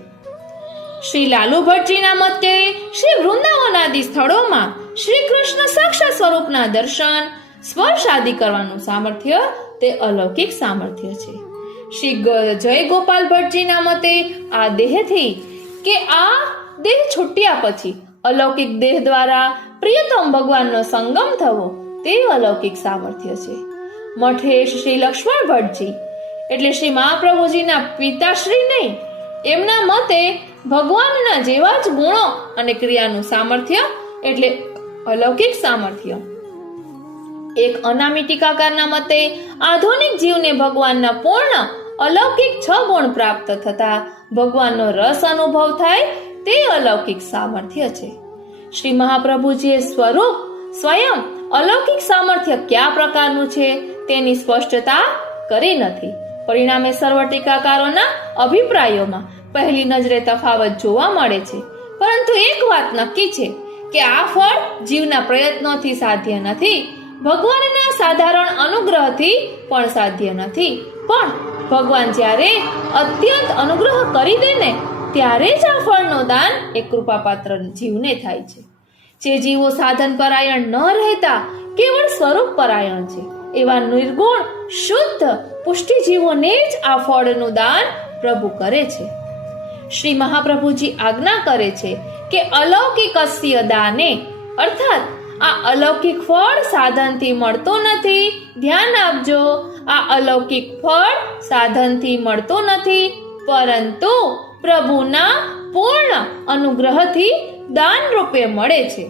શ્રી લાલુ ભટ્ટજીના મતે શ્રી વૃંદાવન આદિ સ્થળોમાં શ્રી કૃષ્ણ સાક્ષાત સ્વરૂપના દર્શન સ્પર્શ આદિ કરવાનું સામર્થ્ય તે અલૌકિક સામર્થ્ય છે. શ્રી જય ગોપાલ ભટ્ટજીના મતે આ દેહથી કે આ દેહ છૂટ્યા પછી અલૌકિક દેહ દ્વારા પ્રિયતમ ભગવાનનો સંગમ થવો તે અલૌકિક સામર્થ્ય છે. મઠેશ શ્રી લક્ષ્મણ ભટ્ટજી એટલે શ્રી મહાપ્રભુજીના પિતાશ્રી નહીં, એમના મતે ભગવાનના જેવા જ ગુણો અને ક્રિયાનું સામર્થ્ય એટલે અલૌકિક સામર્થ્ય. એક અનામી ટીકાકારના મતે આધુનિક જીવને ભગવાનના પૂર્ણ અલૌકિક 6 ગુણ પ્રાપ્ત થતા ભગવાનનો રસ અનુભવ થાય તે અલૌકિક સામર્થ્ય છે. શ્રી મહાપ્રભુજીએ સ્વયં અલૌકિક સામર્થ્ય કયા પ્રકારનું છે તેની સ્પષ્ટતા કરી નથી. પરિણામે સર્વ ટીકાકારોના અભિપ્રાયોમાં પહેલી નજરે તફાવત જોવા મળે છે. પરંતુ એક વાત નક્કી છે કે આ ફળ જીવના પ્રયત્નોથી સાધ્ય નથી, ભગવાનના સાધારણ અનુગ્રહથી પણ સાધ્ય નથી. પણ ભગવાન જ્યારે અત્યંત અનુગ્રહ કરી દે ને ત્યારે જ આ ફળનું દાન એક કૃપાપાત્ર જીવને થાય છે. જે જીવો સાધન પરાયણ ન રહેતા કેવળ સ્વરૂપ પરાયણ છે એવા નિર્ગુણ શુદ્ધ પુષ્ટિ જીવોને જ આ ફળનું દાન પ્રભુ કરે છે. શ્રી મહાપ્રભુજી આજ્ઞા કરે છે કે અલૌકિકસ્ય દાને, અર્થાત આ અલૌકિક ફળ સાધનથી મળતો નથી. ધ્યાન આપજો, આ અલૌકિક ફળ સાધનથી મળતો નથી, પરંતુ પ્રભુના પૂર્ણ અનુગ્રહથી દાન રૂપે મળે છે.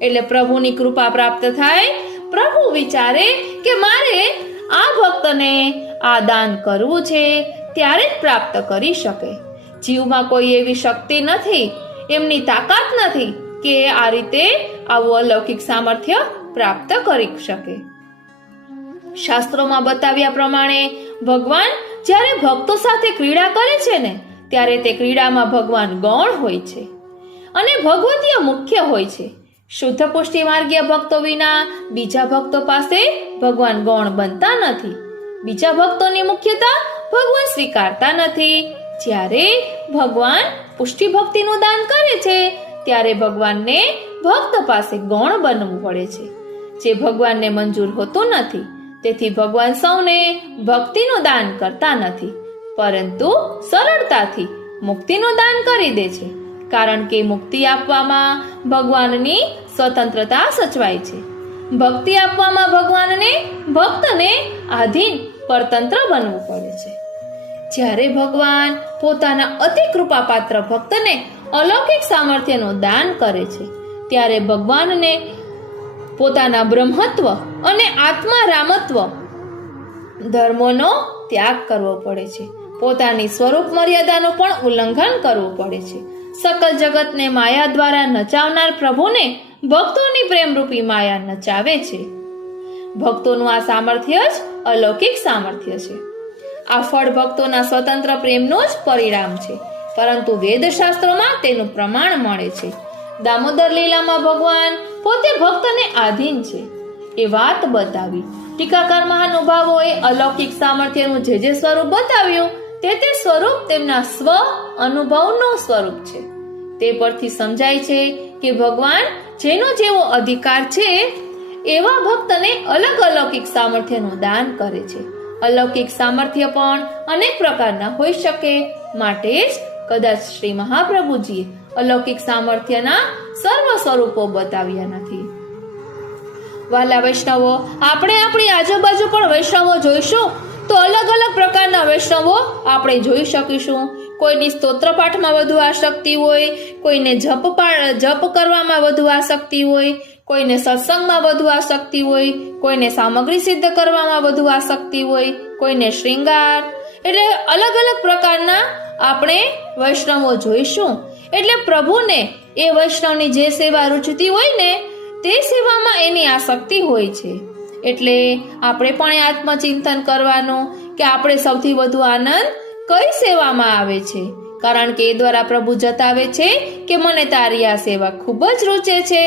એટલે પ્રભુની કૃપા પ્રાપ્ત થાય. પ્રભુ વિચારે કે મારે આ ભક્તને આ દાન કરવું છે ત્યારે જ પ્રાપ્ત કરી શકે. જીવમાં કોઈ એવી શક્તિ નથી, એમની તાકાત નથી કે આ રીતે આવું અલૌકિક સામર્થ્ય પ્રાપ્ત કરી શકે. શાસ્ત્રોમાં બતાવ્યા પ્રમાણે ભગવાન જ્યારે ભક્તો સાથે ક્રીડા કરે છે ને ત્યારે તે ક્રીડામાં ભગવાન ગૌણ હોય છે અને ભગવતીય મુખ્ય હોય છે. શુદ્ધ પુષ્ટિ માર્ગીય ભક્તો વિના બીજા ભક્તો પાસે ભગવાન ગૌણ બનતા નથી. બીજા ભક્તોની મુખ્યતા ભગવાન સ્વીકારતા નથી. જ્યારે ભગવાન પુષ્ટિ ભક્તિનું દાન કરે છે ત્યારે ભગવાનને ભક્ત પાસે ગૌણ બનવું પડે છે, જે ભગવાનને મંજૂર હોતું નથી. તેથી ભગવાન સૌને ભક્તિનું દાન કરતા નથી, પરંતુ સરળતાથી મુક્તિનું દાન કરી દે છે, કારણ કે મુક્તિ આપવામાં ભગવાનની સ્વતંત્રતા સચવાય છે. ભક્તિ આપવામાં ભગવાનને ભક્તને આધીન પરતંત્ર બનવું પડે છે. જ્યારે ભગવાન પોતાના અતિ કૃપાપાત્ર ભક્તને અલૌકિક સામર્થ્યનું દાન કરે છે ત્યારે ભગવાનને પોતાના બ્રહ્મત્વ અને આત્મા રામત્વ ધર્મોનો ત્યાગ કરવો પડે છે. પોતાની સ્વરૂપ મર્યાદાનું પણ ઉલ્લંઘન કરવું પડે છે. સકલ જગતને માયા દ્વારા નચાવનાર પ્રભુને ભક્તોની પ્રેમરૂપી માયા નચાવે છે. ભક્તોનું આ સામર્થ્ય જ અલૌકિક સામર્થ્ય છે. આ ફળ ભક્તોના સ્વતંત્ર પ્રેમનું જ પરિણામ છે, પરંતુ વેદશાસ્ત્રોમાં તેનું પ્રમાણ મળે છે. દામોદર લીલામાં ભગવાન પોતે ભક્તને આધીન છે એ વાત બતાવી. ટીકાકાર મહાનુભાવોએ અલૌકિક સામર્થ્યનું જે સ્વરૂપ બતાવ્યું તે સ્વરૂપ તેમના સ્વ અનુભવનું સ્વરૂપ છે. તે પરથી સમજાય છે કે ભગવાન જેનો જેવો અધિકાર છે એવા ભક્તને અલગ અલૌકિક સામર્થ્યનું દાન કરે છે. અલૌકિક સામર્થ્ય પણ અનેક પ્રકારના હોઈ શકે, માટે જ કદાચ શ્રી મહાપ્રભુજીએ અલૌકિક સામર્થ્યના સર્વ સ્વરૂપો બતાવ્યા નથી. વાલા વૈષ્ણવો, આપણે આપણી આજુબાજુ પણ વૈષ્ણવો જોઈશું તો અલગ અલગ પ્રકારના વૈષ્ણવો આપણે જોઈ શકીશું. કોઈની સ્તોત્ર પાઠમાં વધુ આસક્તિ હોય, કોઈને જપ કરવામાં વધુ આસક્તિ હોય, કોઈને સત્સંગમાં વધુ આસક્તિ હોય, કોઈને સામગ્રી સિદ્ધ કરવામાં વધુ આસક્તિ હોય, કોઈને શ્રૃંગાર. એટલે અલગ અલગ પ્રકારના આપણે વૈષ્ણવો જોઈશું. એટલે પ્રભુને એ વૈષ્ણવની જે સેવા રૂચતી હોય ને તે સેવામાં એની આસક્તિ હોય છે. એટલે આપણે પણ એ આત્મચિંતન કરવાનું કે આપણે સૌથી વધુ આનંદ કઈ સેવામાં આવે છે, કારણ કે એ દ્વારા પ્રભુ જતાવે છે કે મને તારી આ સેવા ખૂબ જ રૂચે છે.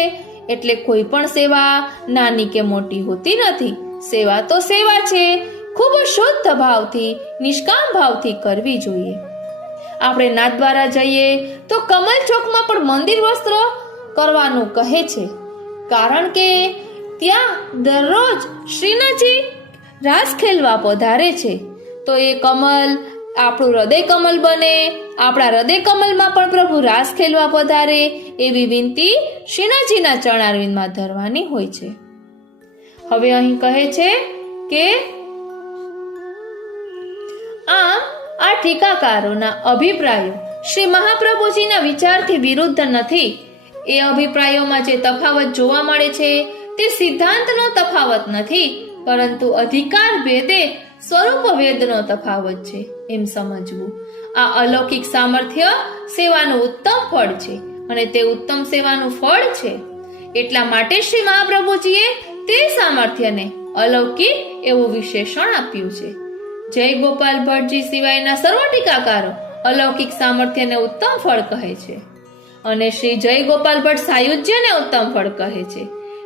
એટલે કોઈ પણ સેવા નાની કે મોટી હોતી નથી. સેવા તો સેવા છે, ખૂબ શુદ્ધ ભાવથી નિષ્કામ ભાવથી કરવી જોઈએ. આપણે નાથદ્વારા જઈએ તો કમલ ચોકમાં પણ મંદિર વસ્ત્ર કરવાનું કહે છે, કારણ કે ત્યાં દરરોજ શ્રીનાથજી રાસ ખેલવા પધારે છે. તો એ કમલ આપણું હૃદય કમલ બને, આપણા હૃદય કમલમાં પણ પ્રભુ રાસ ખેલવા પધારે એવી વિનંતી શ્રીનાથજીના ચરણારવિંદમાં ધરવાની હોય છે. હવે અહીં કહે છે કે આમ આ ટીકાકારોના અભિપ્રાયો શ્રી મહાપ્રભુજીના વિચારથી વિરુદ્ધ નથી. એ અભિપ્રાયોમાં જે તફાવત જોવા મળે છે તે સિદ્ધાંતનો તફાવત નથી, પરંતુ અધિકાર ભેદે સ્વરૂપ ભેદનો તફાવત છે એમ સમજવું. આ અલૌકિક સામર્થ્ય સેવાનું ઉત્તમ ફળ છે અને તે ઉત્તમ સેવાનું ફળ છે. એટલા માટે શ્રી મહાપ્રભુજીએ તે સામર્થ્યને અલૌકિક એવું વિશેષણ આપ્યું છે. જય ગોપાલ ભટ્ટજી સિવાયના સર્વ ટીકાકારો અલૌકિક સામર્થ્યને ઉત્તમ ફળ કહે છે અને શ્રી જય ગોપાલ ભટ્ટ સાયુજ્યને ઉત્તમ ફળ કહે છે.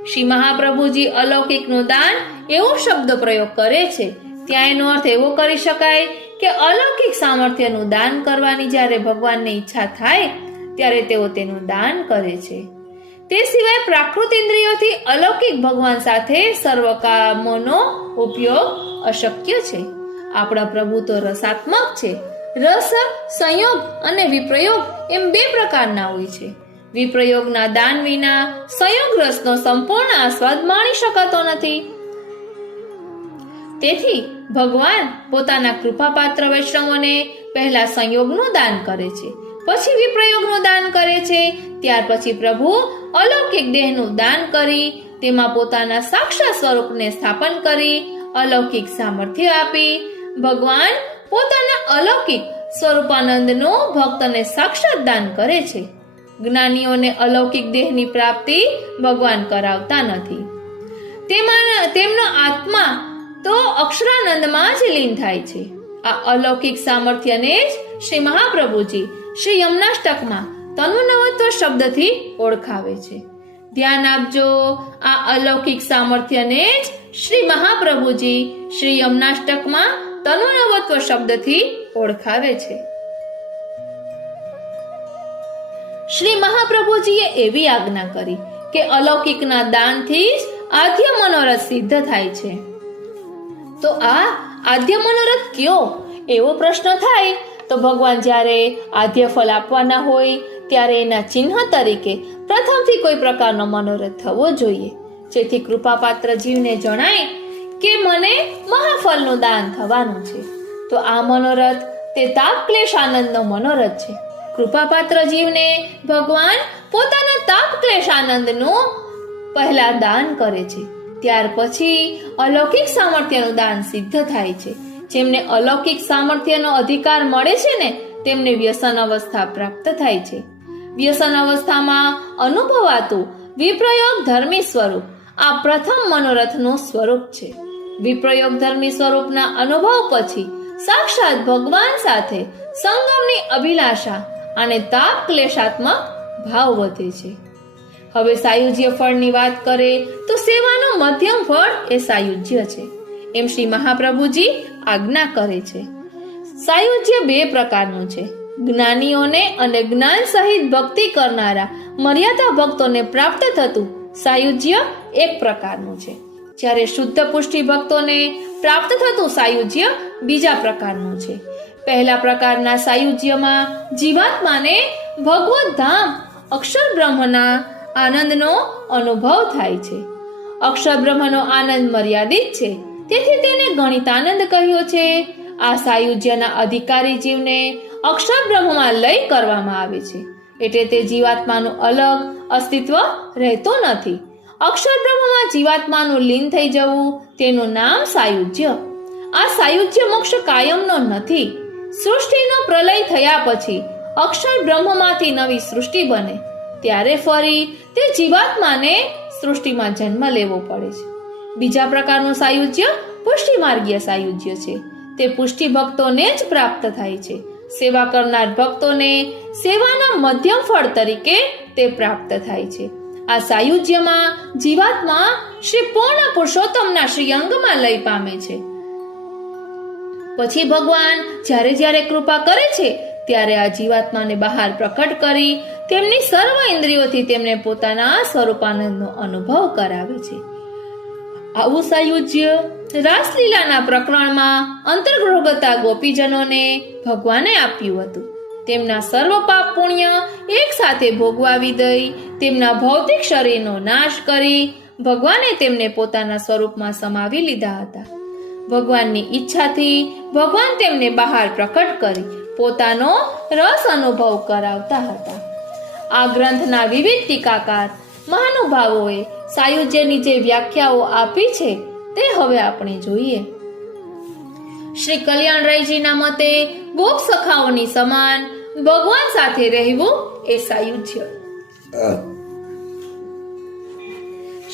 શ્રી મહાપ્રભુજી અલૌકિકનું દાન એવો શબ્દ પ્રયોગ કરે છે ત્યાં એનો અર્થ એવો કરી શકાય કે અલૌકિક સામર્થ્યનું દાન કરવાની જ્યારે ભગવાનને ઈચ્છા થાય ત્યારે તેઓ તેનું દાન કરે છે. તે સિવાય પ્રાકૃત ઇન્દ્રિયોથી અલૌકિક ભગવાન સાથે સર્વ કામોનો ઉપયોગ અશક્ય છે. આપણા પ્રભુ તો રસાત્મક છે. રસ સંયોગ અને વિપ્રયોગ એમ બે પ્રકારના હોય છે. વિપ્રયોગના દાન વિના સંયોગ રસનો સંપૂર્ણ આસ્વાદ માણી શકાતો નથી. તેથી ભગવાન પોતાના કૃપાપાત્ર વૈષ્ણવોને પહેલા સંયોગનું દાન કરે છે, પછી વિપ્રયોગનું દાન કરે છે. ત્યાર પછી પ્રભુ અલૌકિક દેહનું દાન કરી તેમાં પોતાના સાક્ષાત સ્વરૂપને સ્થાપન કરી અલૌકિક સામર્થ્ય આપી ભગવાન પોતાના અલૌકિક સ્વરૂપાનંદનું ભક્તને સાક્ષાત દાન કરે છે. જ્ઞાનીઓને અલૌકિક દેહની પ્રાપ્તિ ભગવાન કરાવતા નથી. તેમનો આત્મા તો અક્ષરાનંદમાં જ લીન થાય છે. આ અલૌકિક સામર્થ્યને જ શ્રી મહાપ્રભુજી શ્રી યમનાષ્ટકમાં તનુનવત્વ શબ્દથી ઓળખાવે છે. ધ્યાન આપજો, આ અલૌકિક સામર્થ્યને જ શ્રી મહાપ્રભુજી શ્રી યમનાષ્ટકમાં તનુનવત્વ શબ્દથી ઓળખાવે છે. શ્રી મહાપ્રભુજીએ એવી આજ્ઞા કરી કે અલૌકિકના દાનથી જ આદ્ય મનોરથ સિદ્ધ થાય છે. તો આ આદ્ય મનોરથ કયો, એવો પ્રશ્ન થાય તો ભગવાન જ્યારે આદ્ય ફળ આપવાના હોય ત્યારે એના ચિહ્ન તરીકે પ્રથમથી કોઈ પ્રકારનો મનોરથ થવો જોઈએ, જેથી કૃપાપાત્ર જીવને જણાય કે મને મહાફળનું દાન થવાનું છે. તો આ મનોરથ તે તાપ ક્લેશ આનંદનો મનોરથ છે. કૃપાપાત્ર જીવને ભગવાન પોતાના તાપ ક્લેશ આનંદનું પહેલા દાન કરે છે, ત્યાર પછી અલૌકિક સામર્થ્યનું દાન સિદ્ધ થાય છે. જેમને અલૌકિક સામર્થ્યનો અધિકાર મળે છે ને તેમને વ્યસન અવસ્થા પ્રાપ્ત થાય છે. વ્યસન અવસ્થામાં અનુભવાતું વિપ્રયોગ ધર્મી સ્વરૂપ આ પ્રથમ મનોરથનું સ્વરૂપ છે. વિપ્રયોગ ધર્મી સ્વરૂપના અનુભવ પછી સાક્ષાત ભગવાન સાથે સંગમની અભિલાષા અને તાપ ક્લેશાત્મક ભાવ વધે છે. હવે સાયુજ્ય ફળની વાત કરે તો સેવાનું મધ્યમ ફળ એ સાયુજ્ય છે, એમ શ્રી મહાપ્રભુજી આજ્ઞા કરે છે. સાયુજ્ય બે પ્રકારનું છે. જ્ઞાનીઓને અને જ્ઞાન સહિત ભક્તિ કરનારા મર્યાદા ભક્તોને પ્રાપ્ત થતું સાયુજ્ય એક પ્રકારનું છે, જ્યારે શુદ્ધ પુષ્ટિ ભક્તોને પ્રાપ્ત થતું સાયુજ્ય બીજા પ્રકારનું છે. પહેલા પ્રકારના સાયુજ્યમાં જીવાત્માને ભગવત ધામ અક્ષર બ્રહ્મના આનંદનો અનુભવ થાય છે. અક્ષર બ્રહ્મનો આનંદ મર્યાદિત છે, તેથી તેને ગણિત આનંદ કહ્યો છે. આ સાયુજ્યના અધિકારી જીવને અક્ષર બ્રહ્મમાં લય કરવામાં આવે છે, એટલે તે જીવાત્માનું અલગ અસ્તિત્વ રહેતો નથી. અક્ષર બ્રહ્મમાં જીવાત્માનું લીન થઈ જવું તેનું નામ સાયુજ્ય. આ સાયુજ્ય મોક્ષ કાયમનો નથી. સૃષ્ટિનો પ્રલય થયા પછી અક્ષર બ્રહ્મમાંથી નવી સૃષ્ટિ બને ત્યારે ફરી તે જીવાત્માને સૃષ્ટિમાં જન્મ લેવો પડે છે. બીજા પ્રકારનું સાયુજ્ય પુષ્ટિ માર્ગીય સાયુજ્ય છે. તે પુષ્ટિ ભક્તોને જ પ્રાપ્ત થાય છે. સેવા કરનાર ભક્તોને સેવાના મધ્યમ ફળ તરીકે તે પ્રાપ્ત થાય છે. આ સાયુજ્યમાં જીવાત્મા શ્રી પૂર્ણ પુરુષોત્તમના શ્રી અંગમાં લય પામે છે. પછી ભગવાન જ્યારે જ્યારે કૃપા કરે છે ત્યારે આ જીવાત્માને બહાર પ્રકટ કરી તેમની સર્વ ઇન્દ્રિયોથી તેમને પોતાના સ્વરૂપાનંદનો અનુભવ કરાવે છે. આવું સાયુજ્ય રાસલીલાના પ્રકરણમાં અંતર્ગૃહગતા ગોપીજનોને ભગવાને આપ્યું હતું. તેમના સર્વ પાપ પુણ્ય એક સાથે ભોગવાવી દઈ તેમના ભૌતિક શરીરનો નાશ કરી ભગવાને તેમને પોતાના સ્વરૂપમાં સમાવી લીધા હતા. ભગવાનની ઈચ્છાથી ભગવાન તેમને બહાર પ્રકટ કરી પોતાનો રસ અનુભવ કરાવતા હતા. આ ગ્રંથના વિવિધ ટીકાકાર મહાનુભાવોએ સાયુજ્યની જે વ્યાખ્યાઓ આપી છે તે હવે આપણે જોઈએ. શ્રી કલ્યાણરાયજીના મતે ગોપ સખાઓની સમાન ભગવાન સાથે રહેવું એ સાયુજ્ય.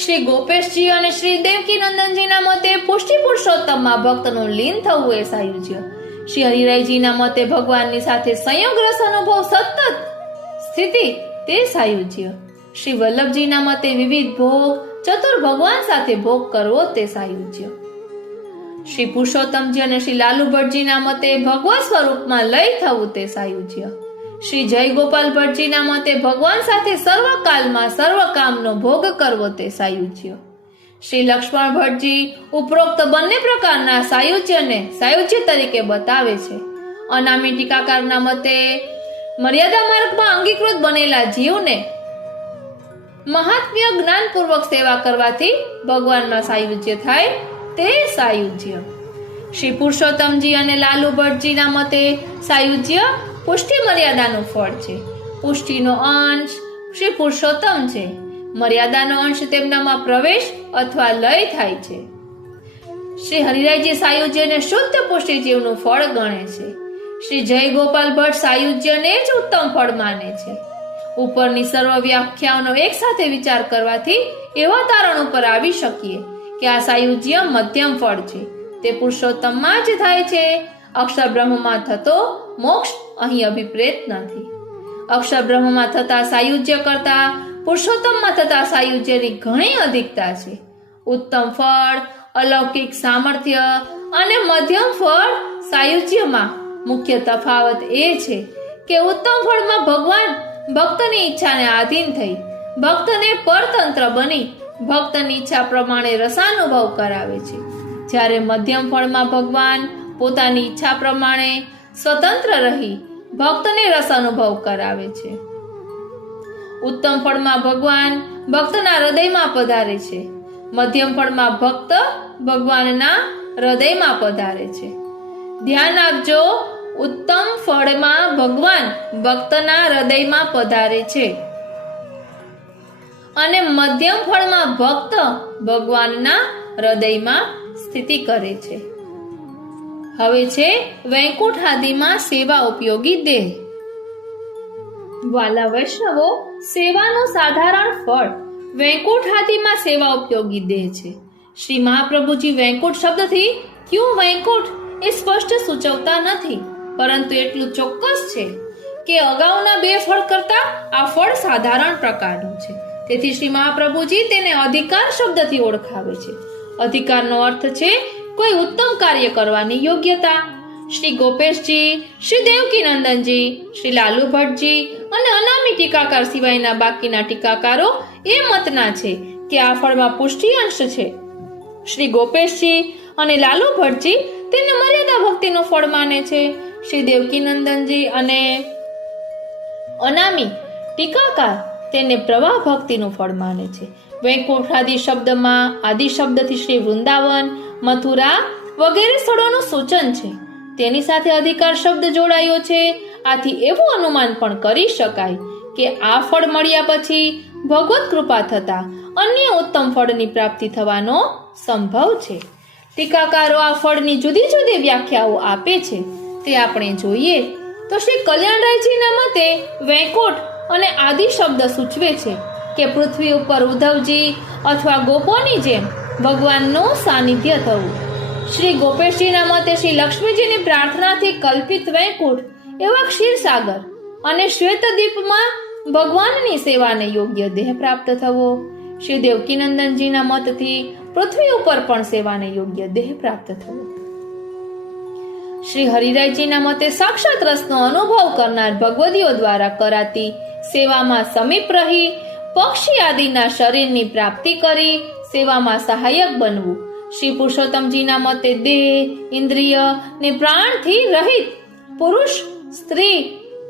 શ્રી ગોપેશજી અને શ્રી દેવકી નંદનજીના મતે પુષ્ટિ પુરુષોત્તમમાં ભક્તનું લીન થવું એ સાયુજ્ય. શ્રી હરિરાયજીના મતે ભગવાનની સાથે સંયોગ રસ અનુભવ સતત સ્થિતિ તે સાયુજ્ય. શ્રી વલ્લભજીના મતે વિવિધ ભોગ ચતુર ભગવાન સાથે ભોગ કરવો તે સાયુજ્ય. શ્રી પુરુષોત્તમજી અને શ્રી લાલુ ભટ્ટજીના મતે ભગવત સ્વરૂપમાં લય થવું તે સાયુજ્ય. શ્રી જય ગોપાલ ભટ્ટજીના મતે ભગવાન સાથે સર્વકાલમાં સર્વ કામનો ભોગ કરવો તે સાયુજ્ય. શ્રી લક્ષ્મણ ભટ્ટજી ઉપરોક્ત બંને પ્રકારના સાયુજ્યને સાયુજ્ય તરીકે બતાવે છે. અનામી ટીકાકારના મતે મર્યાદા માર્ગમાં અંગીકૃત બનેલા જીવને મહાત્મ્ય જ્ઞાનપૂર્વક સેવા કરવાથી ભગવાનમાં સાયુજ્ય થાય તે સાયુજ્ય. શ્રી પુરુષોત્તમજી અને લાલુ ભટ્ટજીના મતે સાયુજ્ય પુષ્ટિ મર્યાદાનું ફળ છે. પુષ્ટિનો અંશ શ્રી પુરુષોત્તમ છે. મર્યાદાનો અંશ તેમનામાં પ્રવેશ અથવા લય થાય છે. શ્રી હરિરાયજી સાયુજ્યને શુદ્ધ પુષ્ટિ જીવનું ફળ ગણે છે. શ્રી જય ગોપાલ ભટ્ટ સાયુજ્યને જ ઉત્તમ ફળ માને છે. ઉપરની સર્વ વ્યાખ્યાઓનો એક સાથે વિચાર કરવાથી એવા તારણ ઉપર આવી શકીએ કે આ સાયુજ્ય મધ્યમ ફળ છે. તે પુરુષોત્તમમાં જ થાય છે. અક્ષર બ્રહ્મમાં થતો મોક્ષ અહીં અભિપ્રેત નથી. અક્ષર બ્રહ્મમાં થતા સાયુજ્ય કરતા પુરુષોત્તમમાં થતા સાયુજ્યની ઘણી અધિકતા છે. ઉત્તમ ફળ, અલૌકિક સામર્થ્ય અને મધ્યમ ફળ સાયુજ્યમાં મુખ્ય તફાવત એ છે કે ઉત્તમ ફળમાં ભગવાન ભક્તની ઈચ્છાને આધીન થઈ ભક્તને પરતંત્ર બની ભક્તની ઈચ્છા પ્રમાણે રસાનુભવ કરાવે છે, જ્યારે મધ્યમ ફળમાં ભગવાન પોતાની ઈચ્છા પ્રમાણે સ્વતંત્ર રહી ભક્તને રસાનુભવ કરાવે છે. ઉત્તમ ફળમાં ભગવાન ભક્તના હૃદયમાં પધારે છે, મધ્યમ ફળમાં ભક્ત ભગવાનના હૃદયમાં પધારે છે. ધ્યાન આપજો, ઉત્તમ ફળમાં ભગવાન ભક્તના હૃદયમાં પધારે છે અને મધ્યમ ફળમાં ભક્ત ભગવાનના હૃદયમાં સ્થિતિ કરે છે. હવે છે વૈકુંઠાદિમાં સેવા ઉપયોગી દેહ. વાલા વૈષ્ણવો, સેવાનું સાધારણ ફળ વૈકુંઠાદિમાં સેવા ઉપયોગી દેહ છે. શ્રી મહાપ્રભુજી વૈકુંઠ શબ્દથી ક્યું વૈકુંઠ એ સ્પષ્ટ સૂચવતા નથી, પરંતુ એટલું ચોક્કસ છે કે અગાઉના બે ફળ કરતા આ ફળ સાધારણ પ્રકારનું છે. તેથી શ્રી મહાપ્રભુજી તેને અધિકાર શબ્દથી ઓળખાવે છે. અધિકારનો અર્થ છે કોઈ ઉત્તમ કાર્ય કરવાની યોગ્યતા. શ્રી ગોપેશજી, શ્રી દેવકી નંદનજી, શ્રી લાલુ ભટ્ટજી અને અનામી ટીકાકાર સિવાયના બાકીના ટીકાકારો એ મતના છે કે આ ફળમાં પુષ્ટિ અંશ છે. શ્રી ગોપેશજી અને લાલુ ભટ્ટજી તેને મર્યાદા ભક્તિનું ફળ માને છે. શ્રી દેવકી નંદનજી અને અનામી ટીકાકાર તેને પ્રવાહ ભક્તિનું ફળ માને છે. વૈકુંઠાદિ શબ્દમાં આદિ શબ્દથી શ્રી વૃંદાવન, મથુરા વગેરે સ્થળોનું સૂચન છે. તેની સાથે અધિકાર શબ્દ જોડાયો છે. આથી એવું અનુમાન પણ કરી શકાય કે આ ફળ મળ્યા પછી ભગવત કૃપા થતા અન્ય ઉત્તમ ફળની પ્રાપ્તિ થવાનો સંભવ છે. ટીકાકારો આ ફળની જુદી જુદી વ્યાખ્યાઓ આપે છે, તે આપણે જોઈએ તો શ્રી કલ્યાણરાયજીના મતે વૈકુંઠ અને આદિ શબ્દ સૂચવે છે કે પૃથ્વી ઉપર ઉદ્ધવજી અથવા ગોપોની જેમ ભગવાનનું સાનિધ્ય થવું. શ્રી ગોપેશજીના મતે શ્રી લક્ષ્મીજીની પ્રાર્થનાથી કલ્પિત વૈકુંઠ એવા ક્ષીરસાગર અને શ્વેતદ્વીપમાં ભગવાનની સેવાને યોગ્ય દેહ પ્રાપ્ત થવો. શ્રી દેવકીનંદનજીના મતથી પૃથ્વી ઉપર પણ સેવાને યોગ્ય દેહ પ્રાપ્ત થવો. શ્રી હરિરાયજીના મતે સાક્ષાત રસનો અનુભવ કરનાર ભગવદીઓ દ્વારા કરાતી સેવામાં સમીપ રહી પક્ષી આદિના શરીરની પ્રાપ્તિ કરી સેવામાં સહાયક બનવું. શ્રી પુરુષોત્તમજીના મતે દેહ, ઇન્દ્રિય ને પ્રાણથી રહિત પુરુષ, સ્ત્રી,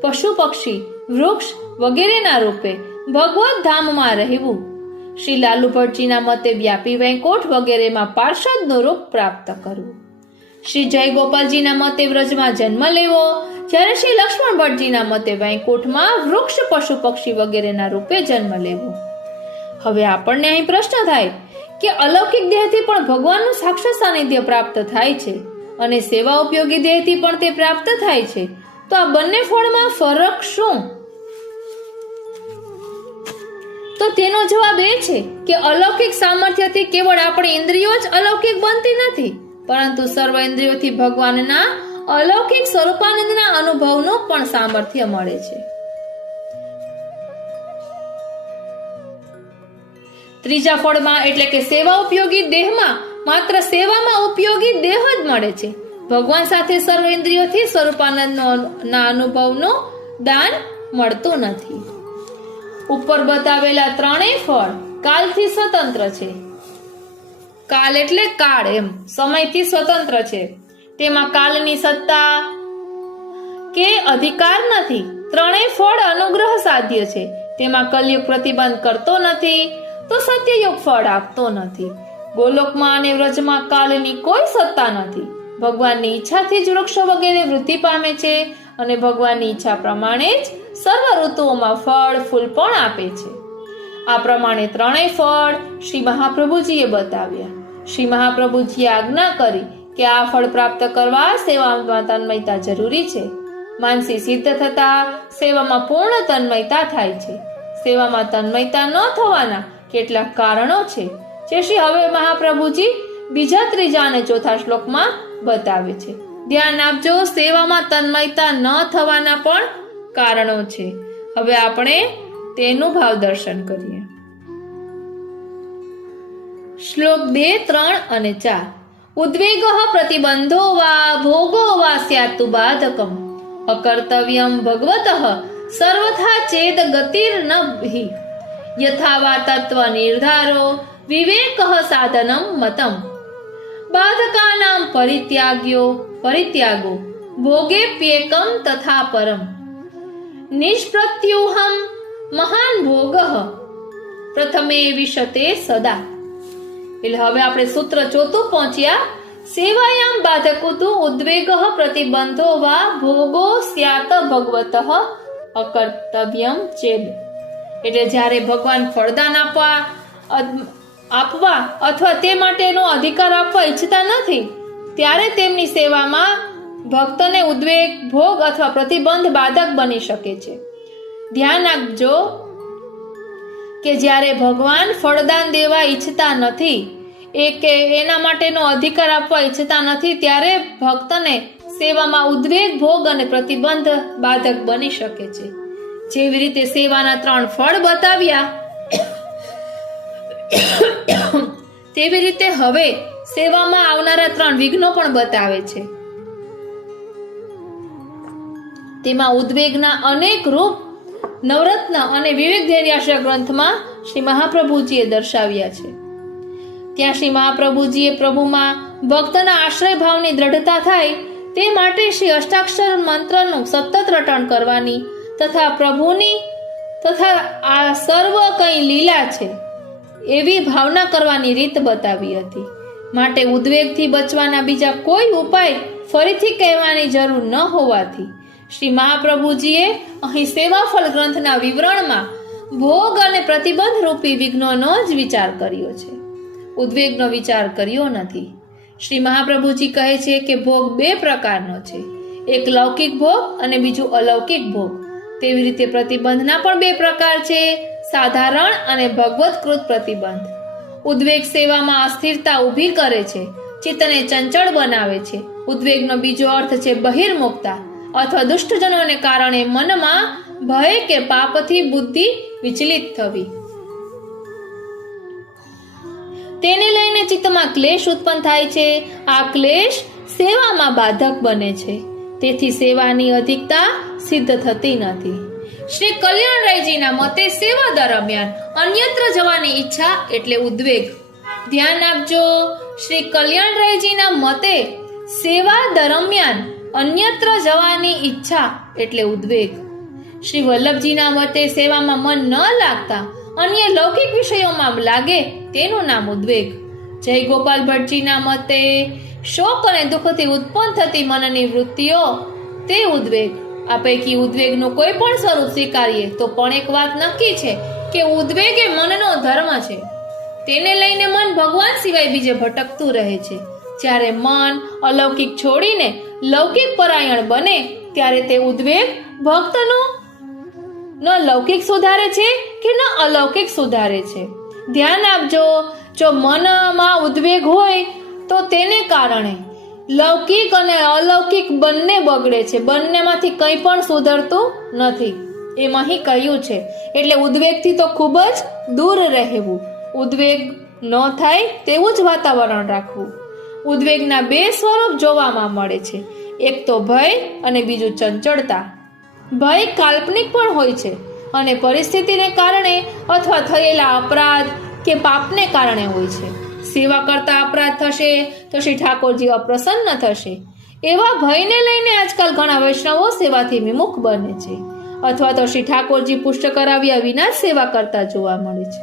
પશુ પક્ષી, વૃક્ષ વગેરેના રૂપે ભગવત ધામમાં રહેવું. શ્રી લાલુ ભટ્ટજીના મતે વ્યાપી વૈકુંઠ વગેરેમાં પાર્ષદનું રૂપ પ્રાપ્ત કરવું. શ્રી જય ગોપાલજીના મતે વ્રજમાં જન્મ લેવો, જ્યારે શ્રી લક્ષ્મણ ભટ્ટજીના મતે વૈકુંઠમાં વૃક્ષ, પશુ પક્ષી વગેરેના રૂપે જન્મ લેવો. હવે આપણને અહીં પ્રશ્ન થાય કે અલૌકિક દેહથી પણ ભગવાનનું સાક્ષાત સાનિધ્ય પ્રાપ્ત થાય છે અને સેવા ઉપયોગી દેહથી પણ તે પ્રાપ્ત થાય છે, તો આ બંને ફળમાં ફરક શું? તો તેનો જવાબ એ છે કે અલૌકિક સામર્થ્યથી કેવળ આપણી ઇન્દ્રિયો જ અલૌકિક બનતી નથી, પરંતુ સર્વ ઇન્દ્રિયોથી ભગવાનના અલૌકિક સ્વરૂપાનંદના અનુભવનું પણ સામર્થ્ય મળે છે. ત્રીજા ફળમાં એટલે કે સેવા ઉપયોગી દેહમાં માત્ર સેવામાં ઉપયોગી દેહ જ મળે છે. ભગવાન સાથે સર્વ ઇન્દ્રિયોથી સ્વરૂપાનંદના અનુભવનું દાન મળતું નથી. ઉપર બતાવેલા ત્રણેય ફળ કાલથી સ્વતંત્ર છે. કાલ એટલે કાળ, એમ સમયથી સ્વતંત્ર છે. તેમાં કાલની સત્તા કે અધિકાર નથી. ત્રણેય ફળ અનુગ્રહ સાધ્ય છે. તેમાં કલયુગ પ્રતિબંધ કરતો નથી તો સત્યયુગ ફળ આપતો નથી. ગોલોકમાં અને વ્રજમાં કાલની કોઈ સત્તા નથી. ભગવાનની ઈચ્છાથી જ વૃક્ષો વગેરે વૃદ્ધિ પામે છે અને ભગવાનની ઈચ્છા પ્રમાણે જ સર્વ ઋતુઓમાં ફળ ફૂલ પણ આપે છે. આ પ્રમાણે ત્રણેય ફળ શ્રી મહાપ્રભુજીએ બતાવ્યા. શ્રી મહાપ્રભુજીએ આજ્ઞા કરી કે આ ફળ પ્રાપ્ત કરવા સેવામાં તન્મયતા જરૂરી છે. માનસી સિદ્ધ થતા સેવામાં પૂર્ણ તન્મયતા થાય છે. સેવામાં તન્મયતા ન થવાના કેટલાક કારણો છે, જે શ્રી હવે મહાપ્રભુજી બીજા, ત્રીજા અને ચોથા શ્લોકમાં બતાવે છે. ધ્યાન આપજો, સેવામાં તન્મયતા ન થવાના પણ કારણો છે. હવે આપણે તેનું ભાવ દર્શન કરીએ. શ્લોક 2, 3 અને 4. ઉદ્વેગ પ્રતિબંધો વા ભોગો વા સ્યાત્તુ બાધકમ અકર્તવ્યમ ભગવતઃ સર્વથા ચેદ ગતિર્ન હિ યથા વા તત્વ નિર્ધારો વિવેક સાધનમ મતમ બાધકાનામ પરિત્યાગો ભોગેપ્યેકમ તથા પરમ નિષ્પ્રત્યુહમ મહાન ભોગઃ પ્રથમે વિશતે સદા. એટલે હવે આપણે સૂત્ર 4 પહોંચ્યા. સેવાયામ બાધકુતુ ઉદ્વેગ પ્રતિબંધો વા ભોગો સ્યાત ભગવતઃ અકર્તવ્યમ ચેદ. એટલે જ્યારે ભગવાન ફળદાન આપવા અથવા તે માટેનો અધિકાર આપવા ઈચ્છતા નથી ત્યારે તેમની સેવામાં ભક્તને ઉદ્વેગ, ભોગ અથવા પ્રતિબંધ બાધક બની શકે છે. ધ્યાન આપજો કે જ્યારે ભગવાન ફળદાન દેવા ઈચ્છતા નથી કે એના માટેનો અધિકાર આપવા ઈચ્છતા નથી ત્યારે ભક્તને સેવામાં ઉદ્વેગ, ભોગ અને પ્રતિબંધ બાધક બની શકે છે. જેવી રીતે સેવાના 3 ફળ બતાવ્યા તેવી રીતે હવે સેવામાં આવનારા 3 વિઘ્નો પણ બતાવે છે. તેમાં ઉદ્વેગના અનેક રૂપ નવરત્ન અને વિવેક ધૈર્યાશય ગ્રંથમાં શ્રી મહાપ્રભુજીએ દર્શાવ્યા છે. ત્યાં શ્રી મહાપ્રભુજીએ પ્રભુમાં ભક્તના આશ્રય ભાવની દ્રઢતા થાય તે માટે શ્રી અષ્ટાક્ષર મંત્રનું સતત રટણ કરવાની તથા પ્રભુની તથા આ સર્વ કંઈ લીલા છે એવી ભાવના કરવાની રીત બતાવી હતી. માટે ઉદ્વેગથી બચવાના બીજા કોઈ ઉપાય ફરીથી કહેવાની જરૂર ન હોવાથી શ્રી મહાપ્રભુજીએ અહીં સેવાફળ ગ્રંથના વિવરણમાં ભોગ અને પ્રતિબંધ રૂપી વિઘ્નોનો જ વિચાર કર્યો છે, ઉદ્વેગનો વિચાર કર્યો નથી. શ્રી મહાપ્રભુજી કહે છે કે ભોગ 2 પ્રકારનો છે, એક લૌકિક ભોગ અને બીજું અલૌકિક ભોગ. તેવી રીતે પ્રતિબંધના પણ 2 પ્રકાર છે, સાધારણ અને ભગવતકૃત પ્રતિબંધ. ઉદ્વેગ સેવામાં અસ્થિરતા ઊભી કરે છે, ચિત્તને ચંચળ બનાવે છે. ઉદ્વેગનો બીજો અર્થ છે બહિર્મુખતા અથવા દુષ્ટજનોને કારણે મનમાં ભય કે પાપથી બુદ્ધિ વિચલિત થવી. તેને લઈને ચિત્તમાં ક્લેશ ઉત્પન્ન થાય છે. આ ક્લેશ સેવામાં બાધક બને છે, તેથી સેવાની અધિકતા સિદ્ધ થતી નથી. શ્રી કલ્યાણરાયજીના મતે સેવા દરમિયાન અન્યત્ર જવાની ઈચ્છા એટલે ઉદ્વેગ. ધ્યાન આપજો, શ્રી કલ્યાણરાયજીના મતે સેવા દરમિયાન અન્યત્ર જવાની ઈચ્છા એટલે ઉદ્વેગ. શ્રી વલ્લભજીના મતે સેવામાં મન ન લાગતા અન્ય લૌકિક વિષયોમાં લાગે તેનું નામ ઉદ્વેગ. જય ગોપાલ ભટ્ટજીના મતે શોક અને દુઃખથી ઉત્પન્ન થતી મનની વૃત્તિઓ તે ઉદ્વેગ. આ પૈકી ઉદ્વેગનું કોઈ પણ સ્વરૂપ સ્વીકારીએ તો પણ એક વાત નક્કી છે કે ઉદ્વેગ એ મનનો ધર્મ છે. તેને લઈને મન ભગવાન સિવાય બીજે ભટકતું રહે છે. જ્યારે મન અલૌકિક છોડીને લૌકિક પરાયણ બને ત્યારે તે ઉદ્વેગ ભક્તનું ન લૌકિક સુધારે છે કે ન અલૌકિક સુધારે છે. ધ્યાન આપજો, જો મનમાં ઉદ્વેગ હોય તો તેને કારણે લૌકિક અને અલૌકિક બંને બગડે છે, બંનેમાંથી કંઈ પણ સુધરતું નથી એમ અહીં કહ્યું છે. એટલે ઉદ્વેગથી તો ખૂબ જ દૂર રહેવું, ઉદ્વેગ ન થાય તેવું જ વાતાવરણ રાખવું. ઉદ્વેગના 2 સ્વરૂપ જોવામાં મળે છે, એક તો ભય અને બીજું ચંચળતા. ભય કાલ્પનિક પણ હોય છે અને પરિસ્થિતિને કારણે અથવા થયેલા અપરાધ કે પાપને કારણે હોય છે. સેવા કરતા અપરાધ થશે તો શ્રી ઠાકોરજી અપ્રસન્ન થશે, એવા ભયને લઈને આજકાલ ઘણા વૈષ્ણવો સેવાથી વિમુખ બને છે, અથવા તો શ્રી ઠાકોરજી પુષ્ટ કરાવ્યા વિના સેવા કરતા જોવા મળે છે.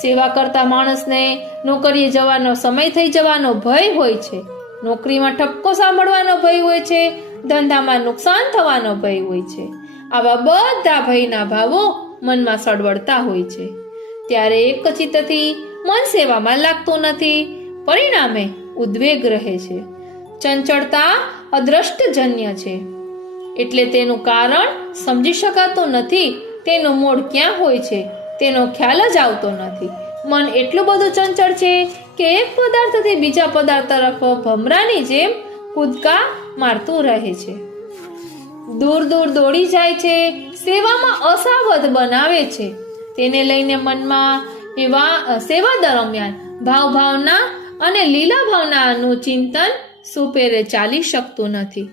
સેવા કરતા માણસને નોકરીએ જવાનો સમય થઈ જવાનો ભય હોય છે, નોકરીમાં ઠપકો સાંભળવાનો ભય હોય છે, ધંધામાં નુકસાન થવાનો ભય હોય છે. આવા બધા ભયના ભાવો મનમાં સળવળતા હોય છે. ત્યારે એક ચિત્તથી મન સેવામાં લાગતું નથી, પરિણામે ઉદ્વેગ રહે છે. ચંચળતા અદ્રષ્ટજન્ય છે, એટલે તેનું કારણ સમજી શકાતું નથી. તેનું મૂળ ક્યાં હોય છે તેનો ખ્યાલ જ આવતો નથી. મન એટલું બધું ચંચળ છે કે એક પદાર્થથી બીજા પદાર્થ તરફ ભમરાની જેમ કૂદકા મારતું રહે છે, દૂર દૂર દોડી જાય છે, સેવામાં અસાવધ બનાવે છે, તેને લઈને મનમાં સેવા દરમિયાન ભાવના અને લીલા ભાવનાનું ચિંતન સુપેરે ચાલી શકતું નથી.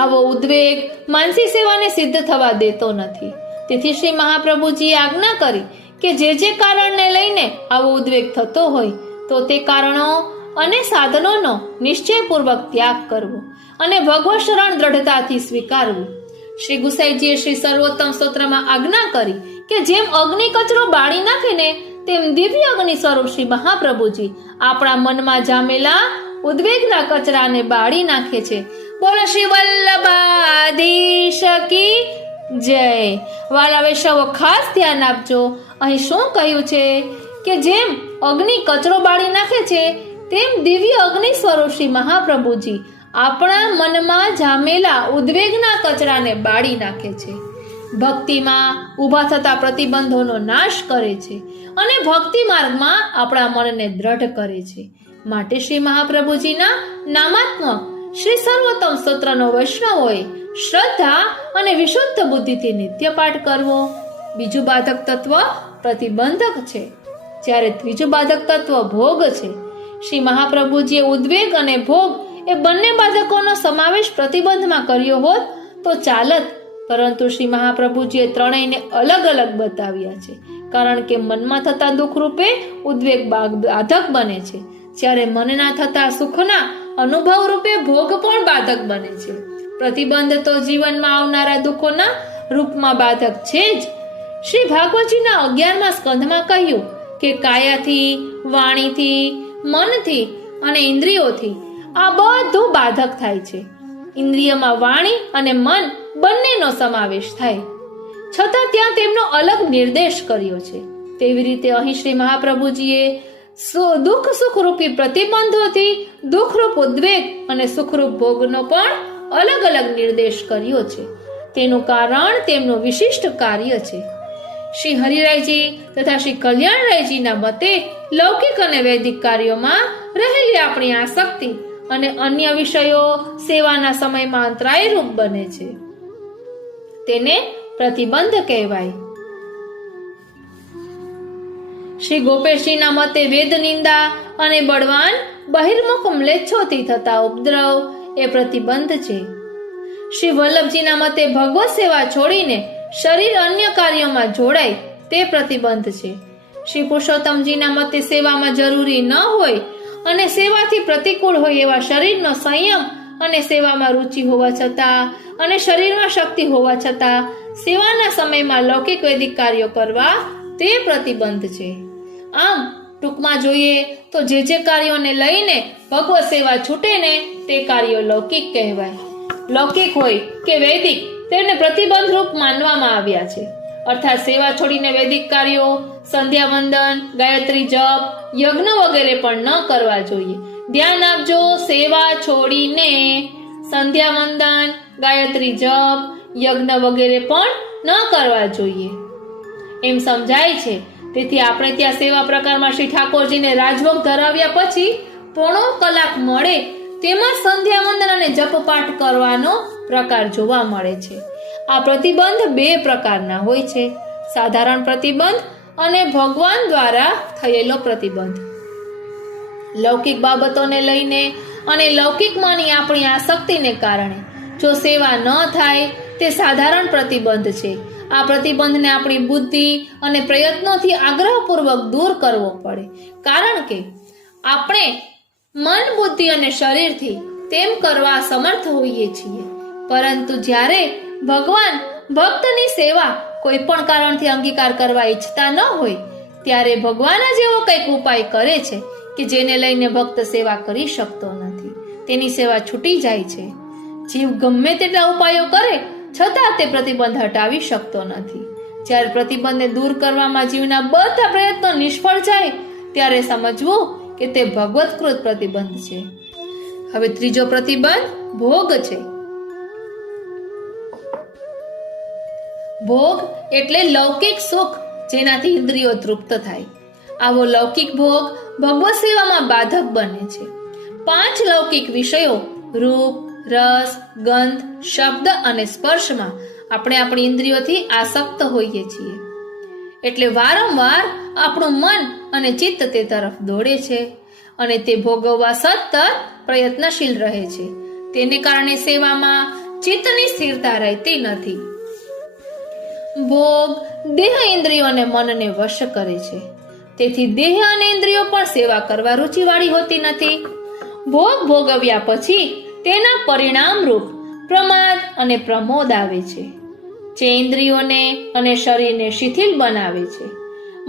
આવો ઉદ્વેગ માનસી સેવાને સિદ્ધ થવા દેતો નથી. તેથી શ્રી મહાપ્રભુજીએ આજ્ઞા કરી કે જે કારણને લઈને આવો ઉદ્વેગ થતો હોય તો તે કારણો અને સાધનોનો નિશ્ચયપૂર્વક ત્યાગ કરવો અને ભગવત શરણ દ્રઢતાથી સ્વીકારવું. શ્રી ગુસાઈજીએ શ્રી સર્વોત્તમ સ્તોત્રમાં આજ્ઞા કરી કે જેમ અગ્નિ કચરો બાળી નાખે ને તેમ દિવ્ય અગ્નિ સ્વરૂપ શ્રી મહાપ્રભુજી આપણા મનમાં જામેલા ઉદ્વેગના કચરાને બાળી નાખે છે. બોલો શ્રી વલ્લભાધીશ કી જય. વાલા વૈષ્ણવો ખાસ ધ્યાન આપજો. અહીં શું કહ્યું છે કે જેમ અગ્નિ કચરો બાળી નાખે છે તેમ દિવ્ય અગ્નિ સ્વરૂપ શ્રી મહાપ્રભુજી આપણા મનમાં જામેલા ઉદ્વેગના કચરાને બાળી નાખે છે. ભક્તિમાં ઊભા થતા પ્રતિબંધોનો નાશ કરે છે અને ભક્તિ માર્ગમાં આપણા મનને દ્રઢ કરે છે. માટે શ્રી મહાપ્રભુજીના નામાત્મક શ્રી સર્વોત્તમ સ્તોત્રનો વૈષ્ણવોએ શ્રદ્ધા અને વિશુદ્ધ બુદ્ધિથી નિત્ય પાઠ કરવો. બીજું બાધક તત્વ પ્રતિબંધક છે, જ્યારે ત્રીજું બાધક તત્વ ભોગ છે. શ્રી મહાપ્રભુજીએ ઉદ્વેગ અને ભોગ એ બંને બાધકોનો સમાવેશ પ્રતિબંધમાં કર્યો હોત તો ચાલત, પરંતુ શ્રી મહાપ્રભુજીએ ત્રણેયને અલગ અલગ બતાવ્યા છે. કારણ કે મનમાં થતા દુઃખ રૂપે ઉદ્વેગ બાધક બને છે, જ્યારે મનના થતા સુખના અનુભવ રૂપે ભોગ પણ બાધક બને છે. પ્રતિબંધ તો જીવનમાં આવનારા દુઃખોના રૂપમાં બાધક છે જ. શ્રી ભાગવતજીના 11મા સ્કંધમાં કહ્યું કે કાયાથી, વાણીથી, મનથી અને ઇન્દ્રિયોથી આ બધું બાધક થાય છે. ઇન્દ્રિયમાં વાણી અને મન બંનેનો સમાવેશ થાય, છતાં ત્યાં તેમનો અલગ નિર્દેશ કર્યો છે. તેવી રીતે અહીં શ્રી મહાપ્રભુજીએ દુઃખ સુખરૂપી પ્રતિબંધોથી દુઃખરૂપ ઉદ્વેગ અને સુખરૂપ ભોગનો પણ અલગ અલગ નિર્દેશ કર્યો છે. તેનું કારણ તેમનું વિશિષ્ટ કાર્ય છે. શ્રી હરિરાયજી તથા શ્રી કલ્યાણરાયજીના મતે લૌકિક અને વૈદિક કાર્યોમાં રહેલી આપણી આસક્તિ અને અન્ય વિષયો સેવાના સમયમાં અંતરાયરૂપ બને છે. તેને પ્રતિબંધ કહેવાય. શ્રી ગોપેશજીના મતે વેદ નિંદા અને બળવાન બહિર્મુખ મ્લેચ્છોથી થતા ઉપદ્રવ એ પ્રતિબંધ છે. શ્રી વલ્લભજીના મતે ભગવત સેવા છોડીને શરીર અન્ય કાર્યોમાં જોડાય તે પ્રતિબંધ છે. શ્રી પુરુષોત્તમજીના મતે સેવામાં જરૂરી ન હોય અને સેવાથી પ્રતિકૂળ હોય એવા શરીરનો સંયમ અને સેવામાં રુચિ હોવા છતાં અને શરીરમાં શક્તિ હોવા છતાં સેવાના સમયમાં લૌકિક વૈદિક કાર્યો કરવા તે પ્રતિબંધ છે. આમ ટૂંકમાં જોઈએ તો જે કાર્યોને લઈને ભગવત સેવા છૂટે ને તે કાર્યો લૌકિક કહેવાય. લૌકિક હોય કે વૈદિક તેને પ્રતિબંધ રૂપ માનવામાં આવ્યા છે. અર્થાત સેવા છોડીને વૈદિક કાર્યો, સંધ્યા વંદન, ગાયત્રી જપ, યજ્ઞ વગેરે પણ ન કરવા જોઈએ. ધ્યાન આપજો, સેવા છોડીને સંધ્યા વંદન, ગાયત્રી જપ, યજ્ઞ વગેરે પણ ન કરવા જોઈએ એમ સમજાય છે. તેથી આપણે ત્યાં સેવા પ્રકારમાં શ્રી ઠાકોરજીને રાજભોગ ધરાવ્યા પછી પોણો કલાક મળે તેમાં સંધ્યા વંદન અને જપ પાઠ કરવાનો પ્રકાર જોવા મળે છે. આ પ્રતિબંધ બે પ્રકારના હોય છે, સાધારણ પ્રતિબંધ અને ભગવાન દ્વારા થયેલો પ્રતિબંધ. લૌકિક બાબતોને લઈને અને લૌકિકમાંની આપણી આસક્તિને કારણે જો સેવા ન થાય તે સાધારણ પ્રતિબંધ છે. આ પ્રતિબંધને આપણી બુદ્ધિ અને પ્રયત્નોથી આગ્રહપૂર્વક દૂર કરવો પડે, કારણ કે આપણે મન, બુદ્ધિ અને શરીરથી તેમ કરવા સમર્થ હોઈએ છીએ. પરંતુ જ્યારે ભગવાન ભક્તની સેવા કોઈ પણ કારણથી અંગીકાર કરવા ઈચ્છતા ન હોય ત્યારે ભગવાન જ એવો કંઈક ઉપાય કરે છે કે જેને લઈને ભક્ત સેવા કરી શકતો નથી. તેની સેવા છૂટી જાય છે. જીવ ગમે તેટલા ઉપાયો કરે છતાં તે પ્રતિબંધ હટાવી શકતો નથી. જ્યારે પ્રતિબંધને દૂર કરવામાં જીવના બધા પ્રયત્નો નિષ્ફળ જાય ત્યારે સમજવું કે તે ભગવત્કૃત પ્રતિબંધ છે. હવે ત્રીજો પ્રતિબંધ ભોગ છે. ભોગ એટલે લૌકિક સુખ જેનાથી ઇન્દ્રિયો તૃપ્ત થાય. આવો લૌકિક ભોગ ભગવત સેવામાં બાધક બને છે. 5 લૌકિક વિષયો રૂપ, રસ, ગંધ, શબ્દ અને સ્પર્શમાં આપણે આપણી ઇન્દ્રિયોથી આસક્ત હોઈએ છીએ. એટલે વારંવાર આપણું મન અને ચિત્ત તે તરફ દોડે છે અને તે ભોગવવા સતત પ્રયત્નશીલ રહે છે. તેને કારણે સેવામાં ચિત્તની સ્થિરતા રહેતી નથી. ભોગ દેહ, ઇન્દ્રિયો અને મનને વશ કરે છે. તેથી દેહ અને ઇન્દ્રિયો પણ સેવા કરવા રુચિવાળી હોતી નથી. ભોગ ભોગવ્યા પછી તેના પરિણામ રૂપ પ્રમાદ અને પ્રમોદ આવે છે, જે ઇન્દ્રિયોને અને શરીરને શિથિલ બનાવે છે,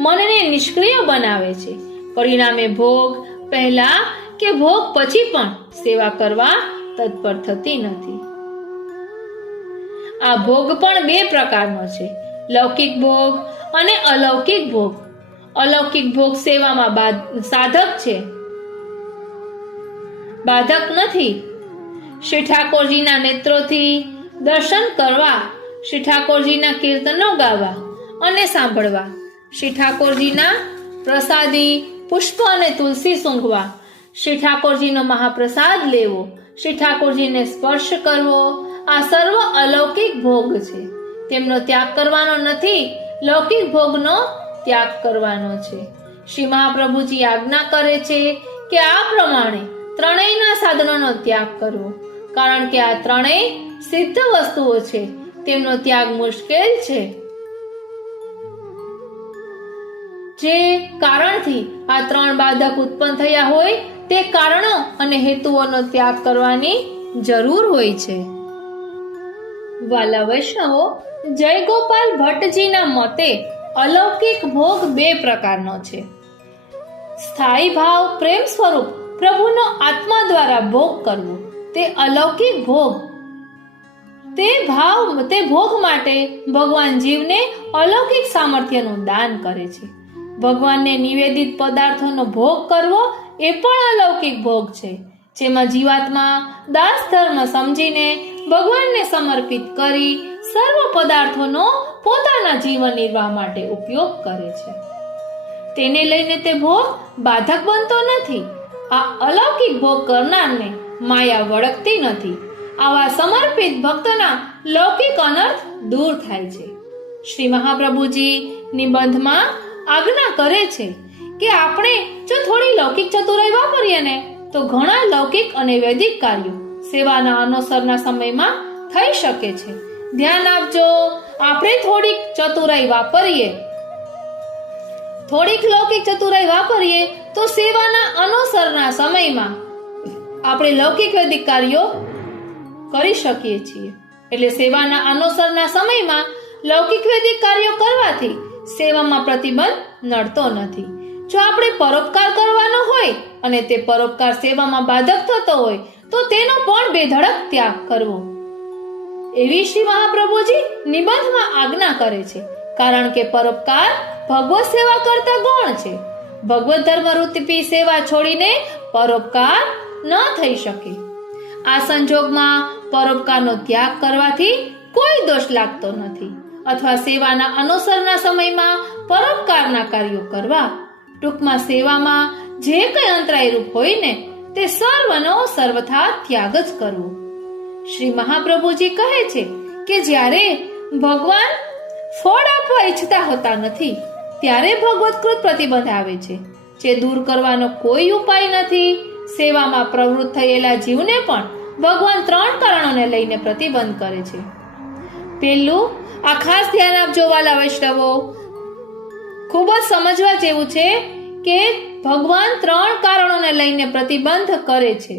મનને નિષ્ક્રિય બનાવે છે. પરિણામે ભોગ પહેલા કે ભોગ પછી પણ સેવા કરવા તત્પર થતી નથી. આ ભોગ પણ બે પ્રકારનો છે, લૌકિક ભોગ અને અલૌકિક ભોગ. અલૌકિક ભોગ સેવામાં સાધક છે, બાધક નથી. શ્રી ઠાકોરજીના નેત્રોથી દર્શન કરવા, શ્રી ઠાકોરજીના કીર્તનો ગાવા અને સાંભળવા, શ્રી ઠાકોરજીના પ્રસાદી પુષ્પ અને તુલસી સૂંઘવા, શ્રી ઠાકોરજીનો મહાપ્રસાદ લેવો, શ્રી ઠાકોરજીને સ્પર્શ કરવો, આ સર્વ અલૌકિક ભોગ છે. તેમનો ત્યાગ કરવાનો નથી, લૌકિક ભોગનો ત્યાગ કરવાનો છે. શ્રી મહાપ્રભુજી આજ્ઞા કરે છે કે આ પ્રમાણે ત્રણેયના સાધનોનો ત્યાગ કરવો, કારણ કે આ ત્રણેય સિદ્ધ વસ્તુઓ છે, તેમનો ત્યાગ મુશ્કેલ છે. જે કારણથી આ ત્રણ બાધક ઉત્પન્ન થયા હોય તે કારણો અને હેતુઓનો ત્યાગ કરવાની જરૂર હોય છે. વાલા વૈષ્ણવો, જયગોપાલ ભટ્ટજીના મતે અલૌકિક ભોગ બે પ્રકારનો છે. સ્થાયી ભાવ પ્રેમ સ્વરૂપ પ્રભુનો આત્મા દ્વારા ભોગ કરવો તે અલૌકિક ભોગ. તે ભોગ માટે ભગવાન જીવને અલૌકિક સામર્થ્યનું દાન કરે છે. ભગવાનને નિવેદિત પદાર્થોનો ભોગ કરવો એ પણ અલૌકિક ભોગ છે, જેમાં જીવાત્મા દાસ ધર્મ સમજીને ભગવાનને સમર્પિત કરી સર્વ પદાર્થોનો પોતાના જીવન નિર્વાહ માટે ઉપયોગ કરે છે. તેને લઈને તે ભોગ બાધક બનતો નથી. આ અલૌકિક ભોગ કરનારને માયા વળગતી નથી. આવા સમર્પિત ભક્તના લૌકિક અનર્થ દૂર થાય છે. શ્રી મહાપ્રભુજી નિબંધમાં આજ્ઞા કરે છે કે આપણે જો થોડી લૌકિક ચતુરાઈ વાપરીએ ને તો ઘણા લૌકિક અને વૈદિક કાર્યો સેવાના અનુસરના સમયમાં થઈ શકે છે. ધ્યાન આપજો, આપણે થોડીક ચતુરાઈ વાપરીએ, થોડીક લૌકિક ચતુરાઈ વાપરીએ તો સેવાના અનુસરના સમયમાં આપણે લૌકિક વૈદિક કાર્યો કરી શકીએ છીએ. એટલે સેવાના અનુસરના સમયમાં લૌકિક વૈદિક કાર્યો કરવાથી સેવામાં પ્રતિબંધ નડતો નથી. જો આપણે પરોપકાર કરવાનો હોય અને તે પરોપકાર સેવામાં બાધક થતો હોય તો તેનો પણ બેધડક ત્યાગ કરવો, એવી શ્રી મહાપ્રભુજી નિબંધમાં આજ્ઞા કરે છે. કારણ કે પરોપકાર ભગવત સેવા કરતા ગૌણ છે. ભગવત ધર્મ રૂપી સેવા છોડીને પરોપકાર ન થઈ શકે. આ સંજોગમાં પરોપકારનો ત્યાગ કરવાથી કોઈ દોષ લાગતો નથી, અથવા સેવાના અનુસરના સમયમાં પરોપકારના કાર્યો કરવા. ટૂંકમાં સેવામાં જે કંઈ અંતરાયરૂપ હોય ને તે સર્વનો સર્વથા ત્યાગ જ કરવો. શ્રી મહાપ્રભુજી કહે છે કે જ્યારે ભગવાન ફળ આપવા ઈચ્છતા હોતા નથી ત્યારે ભગવત્કૃત પ્રતિબંધ આવે છે, જે દૂર કરવાનો કોઈ ઉપાય નથી. સેવામાં પ્રવૃત્ત થયેલા જીવને પણ ભગવાન ત્રણ કારણોને લઈને પ્રતિબંધ કરે છે. પહેલું, આ ખાસ ધ્યાન આપજો વાલા વૈષ્ણવો, ખૂબ જ સમજવા જેવું છે કે ભગવાન ત્રણ કારણોને લઈને પ્રતિબંધ કરે છે.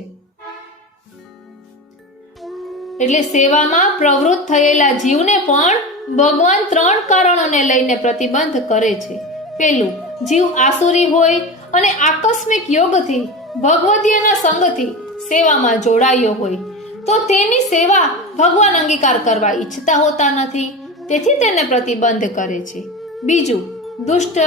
એટલે સેવામાં પ્રવૃત્ત થયેલા જીવને પણ ભગવાન ત્રણ કારણોને લઈને પ્રતિબંધ કરે છે. પહેલું, જીવ આસુરી હોય અને આકસ્મિક યોગથી ભગવદીયના સંગથી સેવામાં જોડાયો હોય તો તેની સેવા ભગવાન અંગીકાર કરવા ઈચ્છતા હોતા નથી, તેથી તેને પ્રતિબંધ કરે છે. બીજું, દુષ્ટ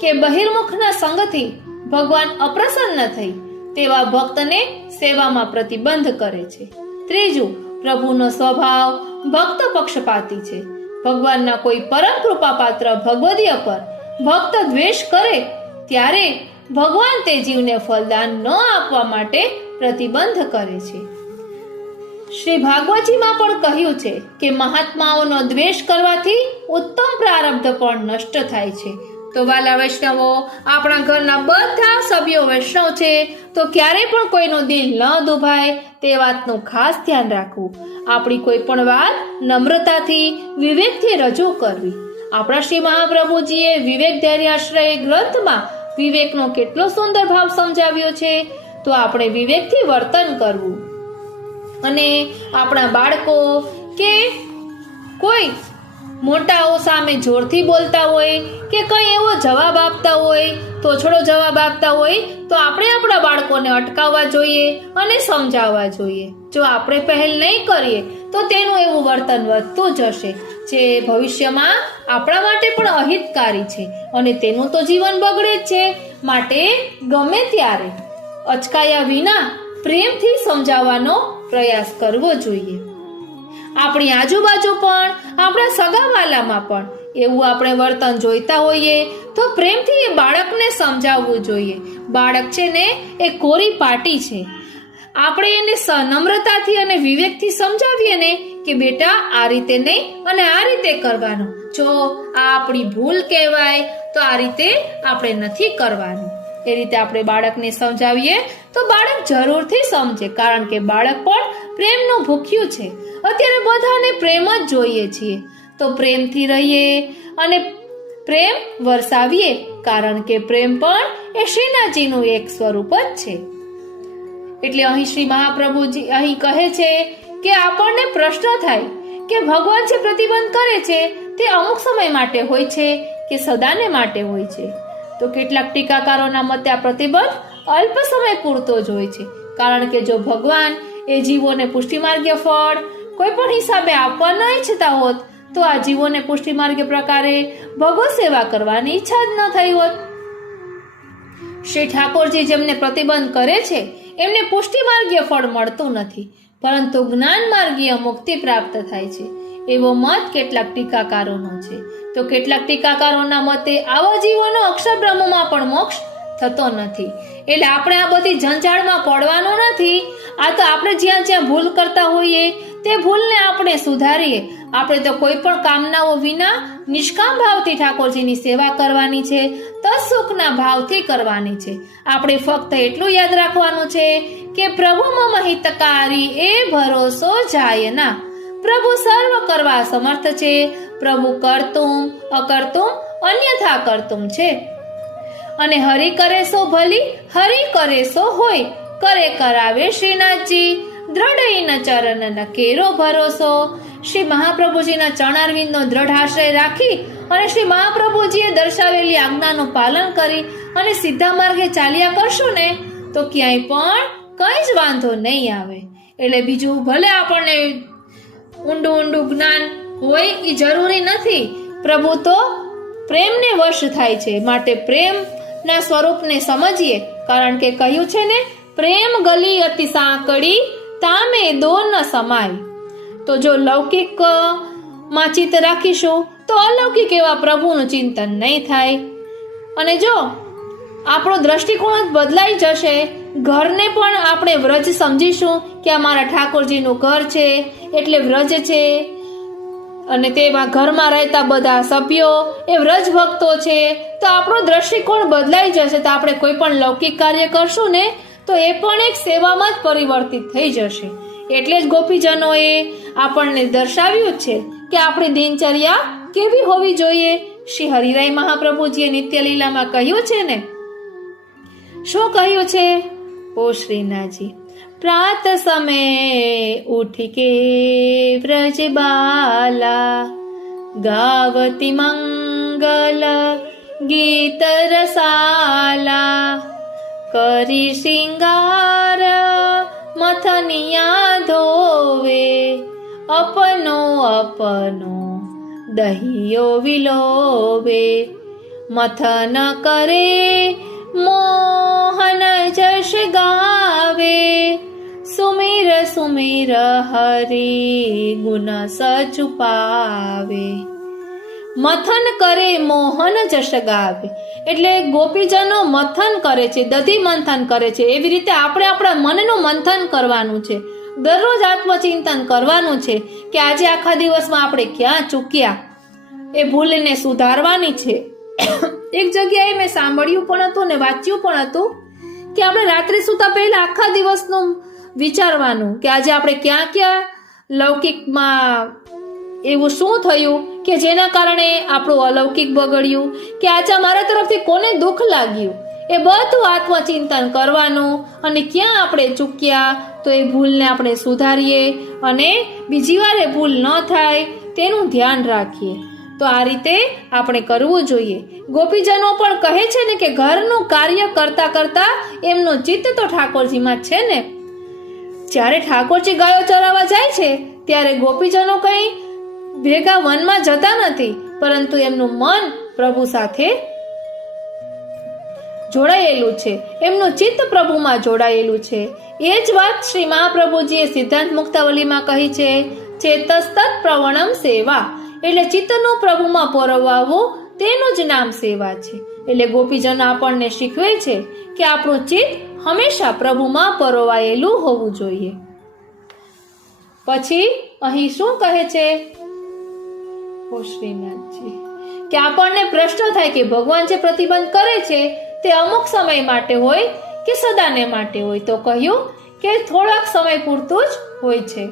કે બહિર્મુખના સંગથી ભગવાન અપ્રસન્ન થઈ તેવા ભક્તને સેવામાં પ્રતિબંધ કરે છે. ત્રીજું, પ્રભુનો સ્વભાવ ભક્ત પક્ષપાતી છે. ભગવાનના કોઈ પરમ કૃપાપાત્ર ભગવદીય પર ભક્ત દ્વેષ કરે ત્યારે ભગવાન તે જીવને ફલદાન ન આપવા માટે પ્રતિબંધ કરે છે. શ્રી ભાગવતજીમાં પણ કહ્યું છે કે મહાત્માઓનો દ્વેષ કરવાથી ઉત્તમ પ્રારબ્ધ પણ નષ્ટ થાય છે. તો વાલા વૈષ્ણવો, આપણા ઘરના બધા સભ્યો વૈષ્ણવ છે, તો ક્યારે પણ કોઈનું દિલ ન દુભાય તે વાતનું ખાસ ધ્યાન રાખવું. આપણી કોઈ પણ વાત નમ્રતાથી, વિવેકથી રજૂ કરવી. આપણા શ્રી મહાપ્રભુજીએ વિવેક ધૈર્યાશ્રય ગ્રંથમાં વિવેકનો કેટલો સુંદર ભાવ સમજાવ્યો છે. તો આપણે વિવેકથી વર્તન કરવું. અને આપણા બાળકો કે કોઈ મોટાઓ સામે જોરથી બોલતા હોય કે કંઈ એવો જવાબ આપતા હોય, તોછડો જવાબ આપતા હોય, તો આપણે આપણા બાળકોને અટકાવવા જોઈએ અને સમજાવવા જોઈએ. જો આપણે પહેલ નહીં કરીએ તો તેનું એવું વર્તન વધતું જશે, જે ભવિષ્યમાં આપણા માટે પણ અહિતકારી છે અને તેનું તો જીવન બગડે જ છે. માટે ગમે ત્યારે અચકાયા વિના પ્રેમથી સમજાવવાનો પ્રયાસ કરવો જોઈએ. આપણી આજુબાજુ પણ, આપણા સગાવાલામાં પણ એવું આપણે વર્તન જોઈતા હોઈએ તો પ્રેમથી એ બાળકને સમજાવવું જોઈએ. બાળક છે ને એ કોરી પાટી છે. આપણે એને નમ્રતાથી અને વિવેકથી સમજાવીએ ને કે બેટા આ રીતે નહીં અને આ રીતે કરવાનું. જો આ આપણી ભૂલ કહેવાય તો આ રીતે આપણે નથી કરવાનું. એ રીતે આપણે બાળકને સમજાવીએ તો બાળક જરૂરથી સમજે, કારણ કે બાળક પણ પ્રેમનું ભૂખ્યું છે. અત્યારે બધાને પ્રેમ જ જોઈએ છીએ, તો પ્રેમથી રહીએ અને પ્રેમ વરસાવીએ, કારણ કે પ્રેમ પણ એ શ્રીનાથજીનું એક સ્વરૂપ જ છે. એટલે અહીં શ્રી મહાપ્રભુજી અહીં કહે છે કે આપણને પ્રશ્ન થાય કે ભગવાન જે પ્રતિબંધ કરે છે તે અમુક સમય માટે હોય છે કે સદાને માટે હોય છે. તો કેટલાક ટીકાકારોના મતે આ પ્રતિબંધ અલ્પ સમય પૂરતો જ હોય છે, કારણ કે જો ભગવાન એ જીવોને પુષ્ટિમાર્ગીય ફળ કોઈ પણ હિસાબે આપવા ન ઈચ્છતા હોત તો આ જીવોને પુષ્ટિમાર્ગીય પ્રકારે ભગવત સેવા કરવાની ઈચ્છા જ ન થઈ હોત. શ્રી ઠાકોરજી જેમને પ્રતિબંધ કરે છે એમને પુષ્ટિમાર્ગીય ફળ મળતું નથી, પરંતુ જ્ઞાન માર્ગીય મુક્તિ પ્રાપ્ત થાય છે, એવો મત કેટલાક ટીકાકારોનો છે. તો કેટલાક ટીકાકારોના મતે આવા જીવોનો અક્ષર બ્રહ્મમાં પણ મોક્ષ થતો નથી. એટલે આપણે આ બધી જંજાળમાં પડવાનું નથી. આ તો આપણે જ્યાં જ્યાં ભૂલ કરતા હોઈએ તે ભૂલને આપણે સુધારીએ. આપણે તો કોઈ પણ કામનાઓ વિના નિષ્કામ ભાવથી ઠાકોરજીની સેવા કરવાની છે, તત્સુખના ભાવથી કરવાની છે. આપણે ફક્ત એટલું યાદ રાખવાનું છે કે પ્રભુ મમ હિતકારી એ ભરોસો જાય ના. પ્રભુ સર્વ કરવા સમર્થ છે. પ્રભુ કરતું અકર્તું અન્યથા કરતું છે. અને હરિ કરે સો ભલી, હરિ કરે સો હોય, કરે કરાવે શ્રીનાથજી, દ્રઢ ચરણ ન કેરો ભરોસો. શ્રી મહાપ્રભુજીના ચરણારવિંદનો દ્રઢ આશ્રય રાખી અને શ્રી મહાપ્રભુજીએ દર્શાવેલી આજ્ઞાનું પાલન કરી અને સીધા માર્ગે ચાલ્યા કરશું ને તો ક્યાંય પણ કંઈ જ વાંધો નહીં આવે. એટલે બીજું ભલે આપણને ઊંડું જ્ઞાન હોય એ જરૂરી નથી. પ્રભુ તો પ્રેમને વશ થાય છે, માટે પ્રેમના સ્વરૂપને સમજીએ, કારણ કે કહ્યું છે ને, પ્રેમ ગલી અતિ સાંકડી તામે દો ન સમાય. તો જો લૌકિક માં ચિત્ત રાખીશું તો અલૌકિક એવા પ્રભુનું ચિંતન નહીં થાય. અને જો આપણો દ્રષ્ટિકોણ બદલાઈ જશે, ઘરને પણ આપણે વ્રજ સમજીશું કે આ મારા ઠાકોરજીનું ઘર છે એટલે વ્રજ છે, અને તેમાં ઘરમાં રહેતા બધા સભ્યો એ વ્રજ ભક્તો છે, તો આપણો દ્રષ્ટિકોણ બદલાઈ જશે. તો આપણે કોઈ પણ લૌકિક કાર્ય કરશું ને તો એ પણ એક સેવામાં જ પરિવર્તિત થઈ જશે. એટલે જ ગોપીજનોએ આપણને દર્શાવ્યું છે કે આપણી દિનચર્યા કેવી હોવી જોઈએ. શ્રી હરિરાય મહાપ્રભુજીએ નિત્ય લીલામાં કહ્યું છે ને, શું કહ્યું છે? ઓ શ્રીનાથજી, પ્રાત સમય ઉઠ કે વ્રજ બાલા, ગાવતી મંગલ ગીત રસાલા, કરી શિંગાર મથનિયા ધોવે, અપનો અપનો દહિયો વિલોવે, મથન કરે મોહન જશ ગાવે, સુમિર સુમિર હરિ ગુણ સચુપાવે. મથન કરે મોહન જશ ગાવે એટલે ગોપીજનો મથન કરે છે, દધી મંથન કરે છે. એવી રીતે આપણે આપણા મનનું મંથન કરવાનું છે. દરરોજ આત્મચિંતન કરવાનું છે કે આજે આખા દિવસમાં આપણે ક્યાં ચૂક્યા, એ ભૂલને સુધારવાની છે. એક જગ્યાએ મેં સાંભળ્યું પણ હતું ને વાંચ્યું પણ હતું કે આપણે રાત્રે સૂતા પહેલા આખા દિવસનું વિચારવાનું કે આજે આપણે ક્યાં ક્યાં લૌકિકમાં એવું શું થયું કે જેના કારણે આપણું અલૌકિક બગડ્યું, કે આજે મારા તરફથી કોને દુઃખ લાગ્યું, એ બધું આત્મચિંતન કરવાનું અને ક્યાં આપણે ચૂક્યા તો એ ભૂલને આપણે સુધારીએ અને બીજી વાર એ ભૂલ ન થાય તેનું ધ્યાન રાખીએ. તો આ રીતે આપણે કરવું જોઈએ. ગોપીજનો પણ કહે છે ને કે ઘરનું કાર્ય કરતા કરતા એમનું ચિત્ત તો ઠાકોરજીમાં છે ને. જ્યારે ઠાકોરજી ગાયો ચરાવવા જાય છે ત્યારે ગોપીજનો કઈ ભેગા વનમાં જતા નથી, પરંતુ એમનું મન પ્રભુ સાથે જોડાયેલું છે, એમનું ચિત્ત પ્રભુમાં જોડાયેલું છે. એ જ વાત શ્રી મહાપ્રભુજીએ સિદ્ધાંત મુક્તાવલીમાં કહી છે, ચેતસ્તત પ્રવણમ સેવા, એટલે ચિત્તનું પ્રભુમાં પરોવાવું તેનું જ નામ સેવા છે. એટલે ગોપીજનો આપણને શીખવે છે કે આપણું ચિત્ત હંમેશા પ્રભુમાં પરોવાયેલું હોવું જોઈએ. પછી અહીં શું કહે છે શ્રીનાથજી કે આપણને પ્રશ્ન થાય કે ભગવાન જે પ્રતિબંધ કરે છે તે અમુક સમય માટે હોય કે સદાને માટે હોય. તો કહ્યું કે થોડાક સમય પૂરતું જ હોય છે,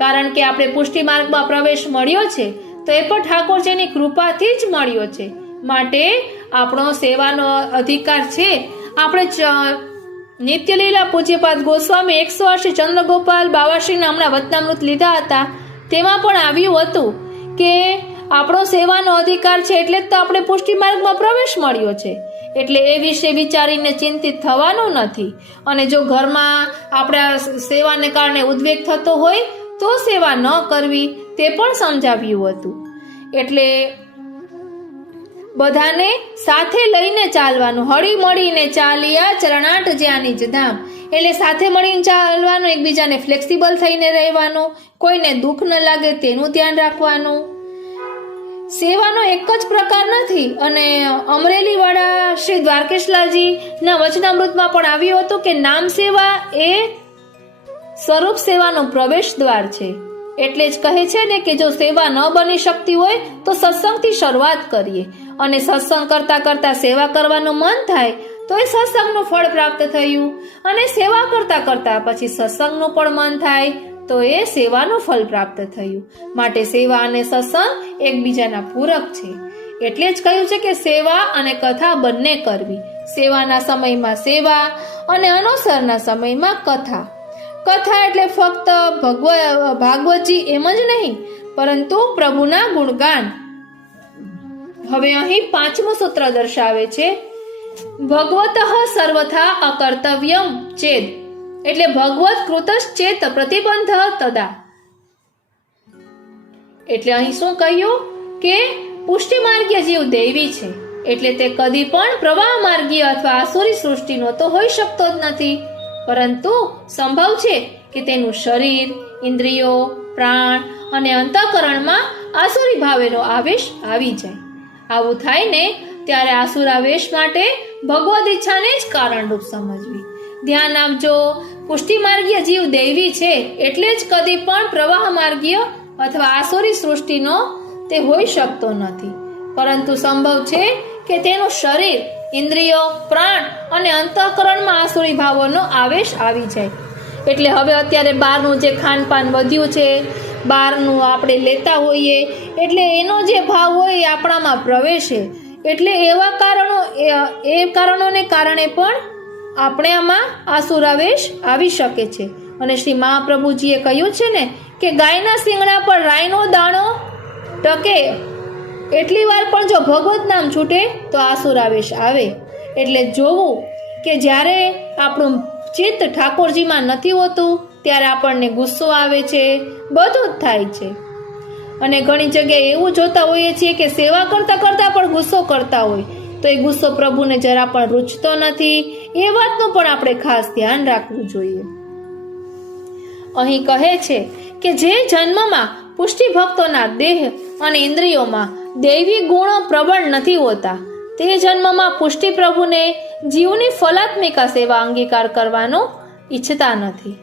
કારણ કે આપણે પુષ્ટિ માર્ગમાં પ્રવેશ મળ્યો છે તો એ પણ ઠાકોરજીની કૃપાથી જ મળ્યો છે. માટે આપણો સેવાનો અધિકાર છે. આપણે નિત્યલીલા પૂજ્યપાદ ગોસ્વામી 108 ચંદ્રગોપાલ બાવાશ્રીના હમણાં વચનામૃત લીધા હતા, તેમાં પણ આવ્યું હતું કે આપણો સેવાનો અધિકાર છે એટલે જ તો આપણે પુષ્ટિ માર્ગમાં પ્રવેશ મળ્યો છે. એટલે એ વિશે વિચારીને ચિંતિત થવાનું નથી. અને જો ઘરમાં આપણા સેવાને કારણે ઉદ્વેગ થતો હોય તો સેવા ન કરવી તે પણ સમજાવ્યું હતું. એટલે બધાને સાથે લઈને ચાલવાનું, હળી મળીને ચાલ્યા ચરણાટ જ્યાંની જ ધામ. એટલે સાથે મળીને ચાલવાનું, એકબીજાને ફ્લેક્સિબલ થઈને રહેવાનું, કોઈને દુઃખ ન લાગે તેનું ધ્યાન રાખવાનું. સેવાનો એક જ પ્રકાર નથી. અને અમરેલી વાળા શ્રી દ્વારકેશલાલજી ના વચનામૃતમાં પણ આવ્યું હતું કે નામ સેવા એ સ્વરૂપ સેવાનો પ્રવેશ દ્વાર છે. એટલે જ કહે છે ને કે જો સેવા ન બની શકતી હોય તો સત્સંગથી શરૂઆત કરીએ, અને સત્સંગ કરતા કરતા સેવા કરવાનું મન થાય તો એ સત્સંગનું ફળ પ્રાપ્ત થયું, અને સેવા કરતા કરતા પછી સત્સંગનું પણ મન થાય તો એ સેવાનું ફળ પ્રાપ્ત થયું. માટે સેવા અને સત્સંગ એકબીજાના પૂરક છે. એટલે જ કહ્યું છે કે સેવા અને કથા બંને કરવી. સેવાના સમયમાં સેવા અને અનુસરના સમયમાં કથા. કથા એટલે ફક્ત ભાગવતજી એમ જ નહીં, પરંતુ પ્રભુના ગુણગાન. હવે અહીં 5મું સૂત્ર દર્શાવે છે, ભગવતઃ સર્વથા અકર્તવ્યમ ચેદ, એટલે ભગવત કૃતશ્ચેત પ્રતિબંધ તદા. એટલે અહીં શું કહ્યું કે પુષ્ટિ માર્ગીય જીવ દૈવી છે, એટલે તે કદી પણ પ્રવાહ માર્ગીય અથવા આસુરી સૃષ્ટિનો તો હોઈ શકતો જ નથી, પરંતુ સંભવ છે કે તેનું શરીર, ઇન્દ્રિયો, પ્રાણ અને અંતઃકરણમાં આસુરી ભાવેનો આવેશ આવી જાય. આવું થાય ને ત્યારે આસુરાવેશ માટે ભગવદ ઈચ્છાને જ કારણરૂપ સમજવી. ધ્યાન આપજો, પુષ્ટિ માર્ગીય જીવ દૈવી છે એટલે જ કદી પણ પ્રવાહ માર્ગીય અથવા આસુરી સૃષ્ટિનો તે હોઈ શકતો નથી, પરંતુ સંભવ છે કે તેનું શરીર, ઇન્દ્રિયો, પ્રાણ અને અંતઃકરણમાં આસુરી ભાવોનો આવેશ આવી જાય. એટલે હવે અત્યારે બહારનું જે ખાનપાન વધ્યું છે, બહારનું આપણે લેતા હોઈએ એટલે એનો જે ભાવ હોય એ આપણામાં પ્રવેશે. એટલે એવા કારણોને કારણે પણ આપણે આમાં આસુરાવેશ આવી શકે છે. અને શ્રી મહાપ્રભુજીએ કહ્યું છે ને કે ગાયના શિંગડા પર રાઈનો દાણો ટકે એટલી વાર પણ જો ભગવત નામ છૂટે તો આસુરાવેશ આવે. એટલે જોવું કે જ્યારે આપણું ચિત્ત ઠાકોરજીમાં નથી હોતું ત્યારે આપણને ગુસ્સો આવે છે, બધું જ થાય છે. અને ઘણી જગ્યાએ એવું જોતા હોઈએ છીએ કે સેવા કરતા કરતા પણ ગુસ્સો કરતા હોય તો એ ગુસ્સો પ્રભુને જરા પણ રૂચતો નથી. એ વાતનું પણ આપણે ખાસ ધ્યાન રાખવું જોઈએ. અહીં કહે છે કે જે જન્મમાં પુષ્ટિ ભક્તોના દેહ અને ઇન્દ્રિયોમાં દૈવી ગુણો પ્રબળ નથી હોતા તે જન્મમાં પુષ્ટિ પ્રભુને જીવની ફલાત્મિકા સેવા અંગીકાર કરવાનો ઈચ્છતા નથી.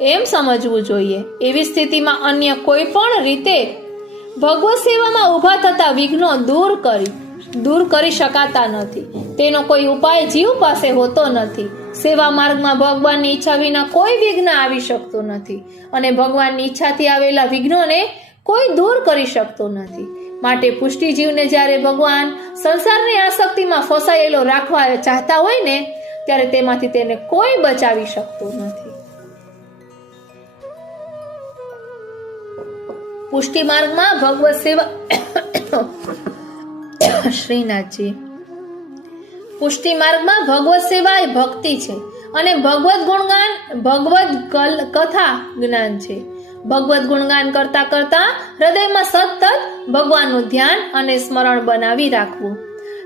એમ સમજવું જોઈએ. એવી સ્થિતિમાં અન્ય કોઈ પણ રીતે ભગવત સેવામાં ઊભા થતા વિઘ્નો દૂર કરી શકાતા નથી. તેનો કોઈ ઉપાય જીવ પાસે હોતો નથી. સેવા માર્ગમાં ભગવાનની ઈચ્છા વિના કોઈ વિઘ્ન આવી શકતું નથી અને ભગવાનની ઈચ્છાથી આવેલા વિઘ્નોને કોઈ દૂર કરી શકતું નથી. માટે પુષ્ટિ જીવને જ્યારે ભગવાન સંસારની આસક્તિમાં ફસાયેલો રાખવા ચાહતા હોય ને ત્યારે તેમાંથી તેને કોઈ બચાવી શકતું નથી. પુષ્ટિ માર્ગમાં ભગવત સેવા શ્રીનાથજી પુષ્ટિ માર્ગમાં ભગવત સેવા એ ભક્તિ છે અને ભગવત ગુણગાન કથા જ્ઞાન છે. ભગવત ગુણગાન કરતા કરતા હૃદયમાં સતત ભગવાનનું ધ્યાન અને સ્મરણ બનાવી રાખવું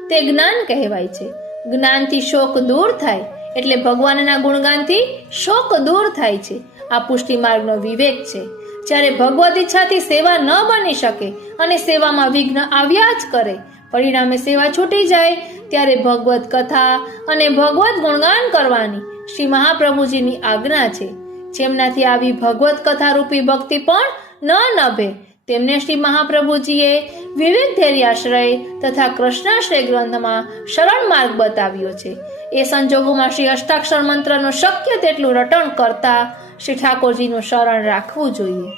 તે જ્ઞાન કહેવાય છે. જ્ઞાનથી શોક દૂર થાય એટલે ભગવાનના ગુણગાનથી શોક દૂર થાય છે. આ પુષ્ટિ માર્ગનો વિવેક છે. જ્યારે ભગવત ઈચ્છાથી સેવા ન બની શકે અને સેવામાં વિઘ્ન આવ્યા જ કરે, પરિણામે સેવા છૂટી જાય, ત્યારે ભગવત કથા અને ભગવત ગુણગાન કરવાની શ્રી મહાપ્રભુજીની આજ્ઞા છે. જેમનાથી આવી ભગવત કથા રૂપી ભક્તિ પણ ન નભે તેમને શ્રી મહાપ્રભુજીએ વિવેક ધૈર્યાશ્રય તથા કૃષ્ણાશ્રય ગ્રંથમાં શરણ માર્ગ બતાવ્યો છે. એ સંજોગોમાં શ્રી અષ્ટાક્ષર મંત્રનું શક્ય તેટલું રટણ કરતા શ્રી ઠાકોરજીનું શરણ રાખવું જોઈએ.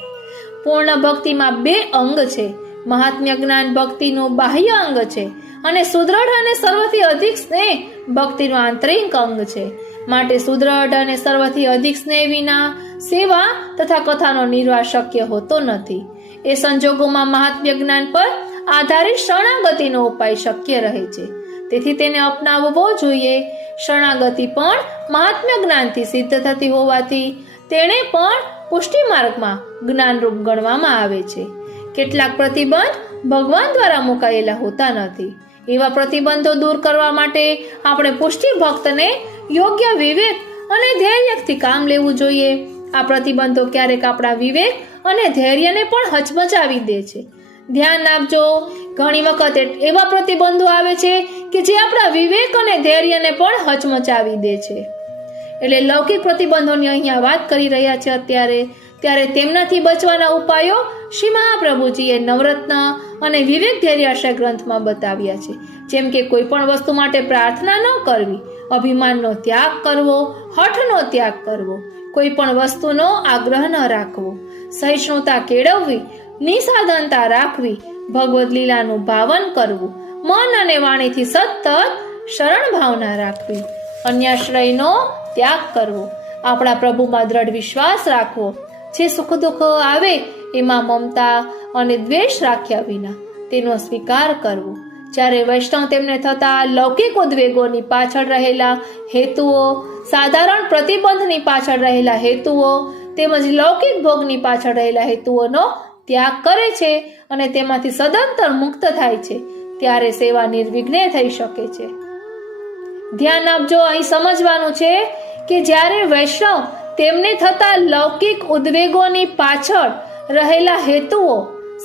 પૂર્ણ ભક્તિમાં 2 અંગ છે. મહાત્મ્ય જ્ઞાન ભક્તિનું બાહ્ય અંગ છે અને સુદ્રઢ અને સર્વથી અધિક સ્નેહ ભક્તિનું આંતરિક અંગ છે. માટે સુદ્રઢ અને સર્વથી અધિક સ્નેહ વિના સેવા તથા કથાનો નિર્વાહ શક્ય હોતો નથી. એ સંજોગોમાં મહાત્મ્ય જ્ઞાન પર આધારિત શરણાગતિનો ઉપાય શક્ય રહે છે. તેથી તેને અપનાવવો જોઈએ. શરણાગતિ પણ મહાત્મ્ય જ્ઞાનથી સિદ્ધ થતી હોવાથી તેને પણ પુષ્ટિ માર્ગમાં જ્ઞાનરૂપ ગણવામાં આવે છે. કેટલાક પ્રતિબંધ ભગવાન દ્વારા મુકાયેલા હોતા નથી. એવા પ્રતિબંધો દૂર કરવા માટે આપણે પુષ્ટિ ભક્તને યોગ્ય વિવેક અને ધૈર્યથી કામ લેવું જોઈએ. આ પ્રતિબંધો ક્યારેક આપણા વિવેક અને ધૈર્યને પણ હચમચાવી દે છે. ધ્યાન આપજો, ઘણી વખત એવા પ્રતિબંધો આવે છે કે જે આપણા વિવેક અને ધૈર્યને પણ હચમચાવી દે છે. એટલે લૌકિક પ્રતિબંધોની અહીંયા વાત કરી રહ્યા છે ત્યારે તેમનાથી બચવાના ઉપાયો શ્રી મહાપ્રભુજીએ નવરત્ન અને વિવેક ધૈર્યાશ્રય ગ્રંથમાં બતાવ્યા છે. જેમ કે કોઈ પણ વસ્તુ માટે પ્રાર્થના ન કરવી, અભિમાનનો ત્યાગ કરવો, હઠનો ત્યાગ કરવો, કોઈ પણ વસ્તુનો આગ્રહ ન રાખવો, સહિષ્ણુતા કેળવવી, નિસાધનતા રાખવી, ભગવદ લીલાનું ભાવન કરવું, મન અને વાણીથી સતત શરણ ભાવના રાખવી, અન્યાશ્રયનો ત્યાગ કરવો, આપણા પ્રભુમાં દ્રઢ વિશ્વાસ રાખવો, જે સુખ દુઃખ આવે એમાં મમતા અને દ્વેષ રાખ્યા વિના તેનો સ્વીકાર કરવો. જ્યારે વૈષ્ણવ તેમને થતા લૌકિક ઉદ્વેગોની પાછળ રહેલા હેતુઓ, સાધારણ પ્રતિબંધની પાછળ રહેલા હેતુઓ તેમજ લૌકિક ભોગની પાછળ રહેલા હેતુઓનો ત્યાગ કરે છે અને તેમાંથી સદંતર મુક્ત થાય છે, ત્યારે સેવા નિર્વિઘ્ને થઈ શકે છે. ધ્યાન આપજો, અહીં સમજવાનું છે કે જ્યારે વૈષ્ણવ તેમને થતા લૌકિક ઉદ્વેગોની પાછળ રહેલા હેતુઓ,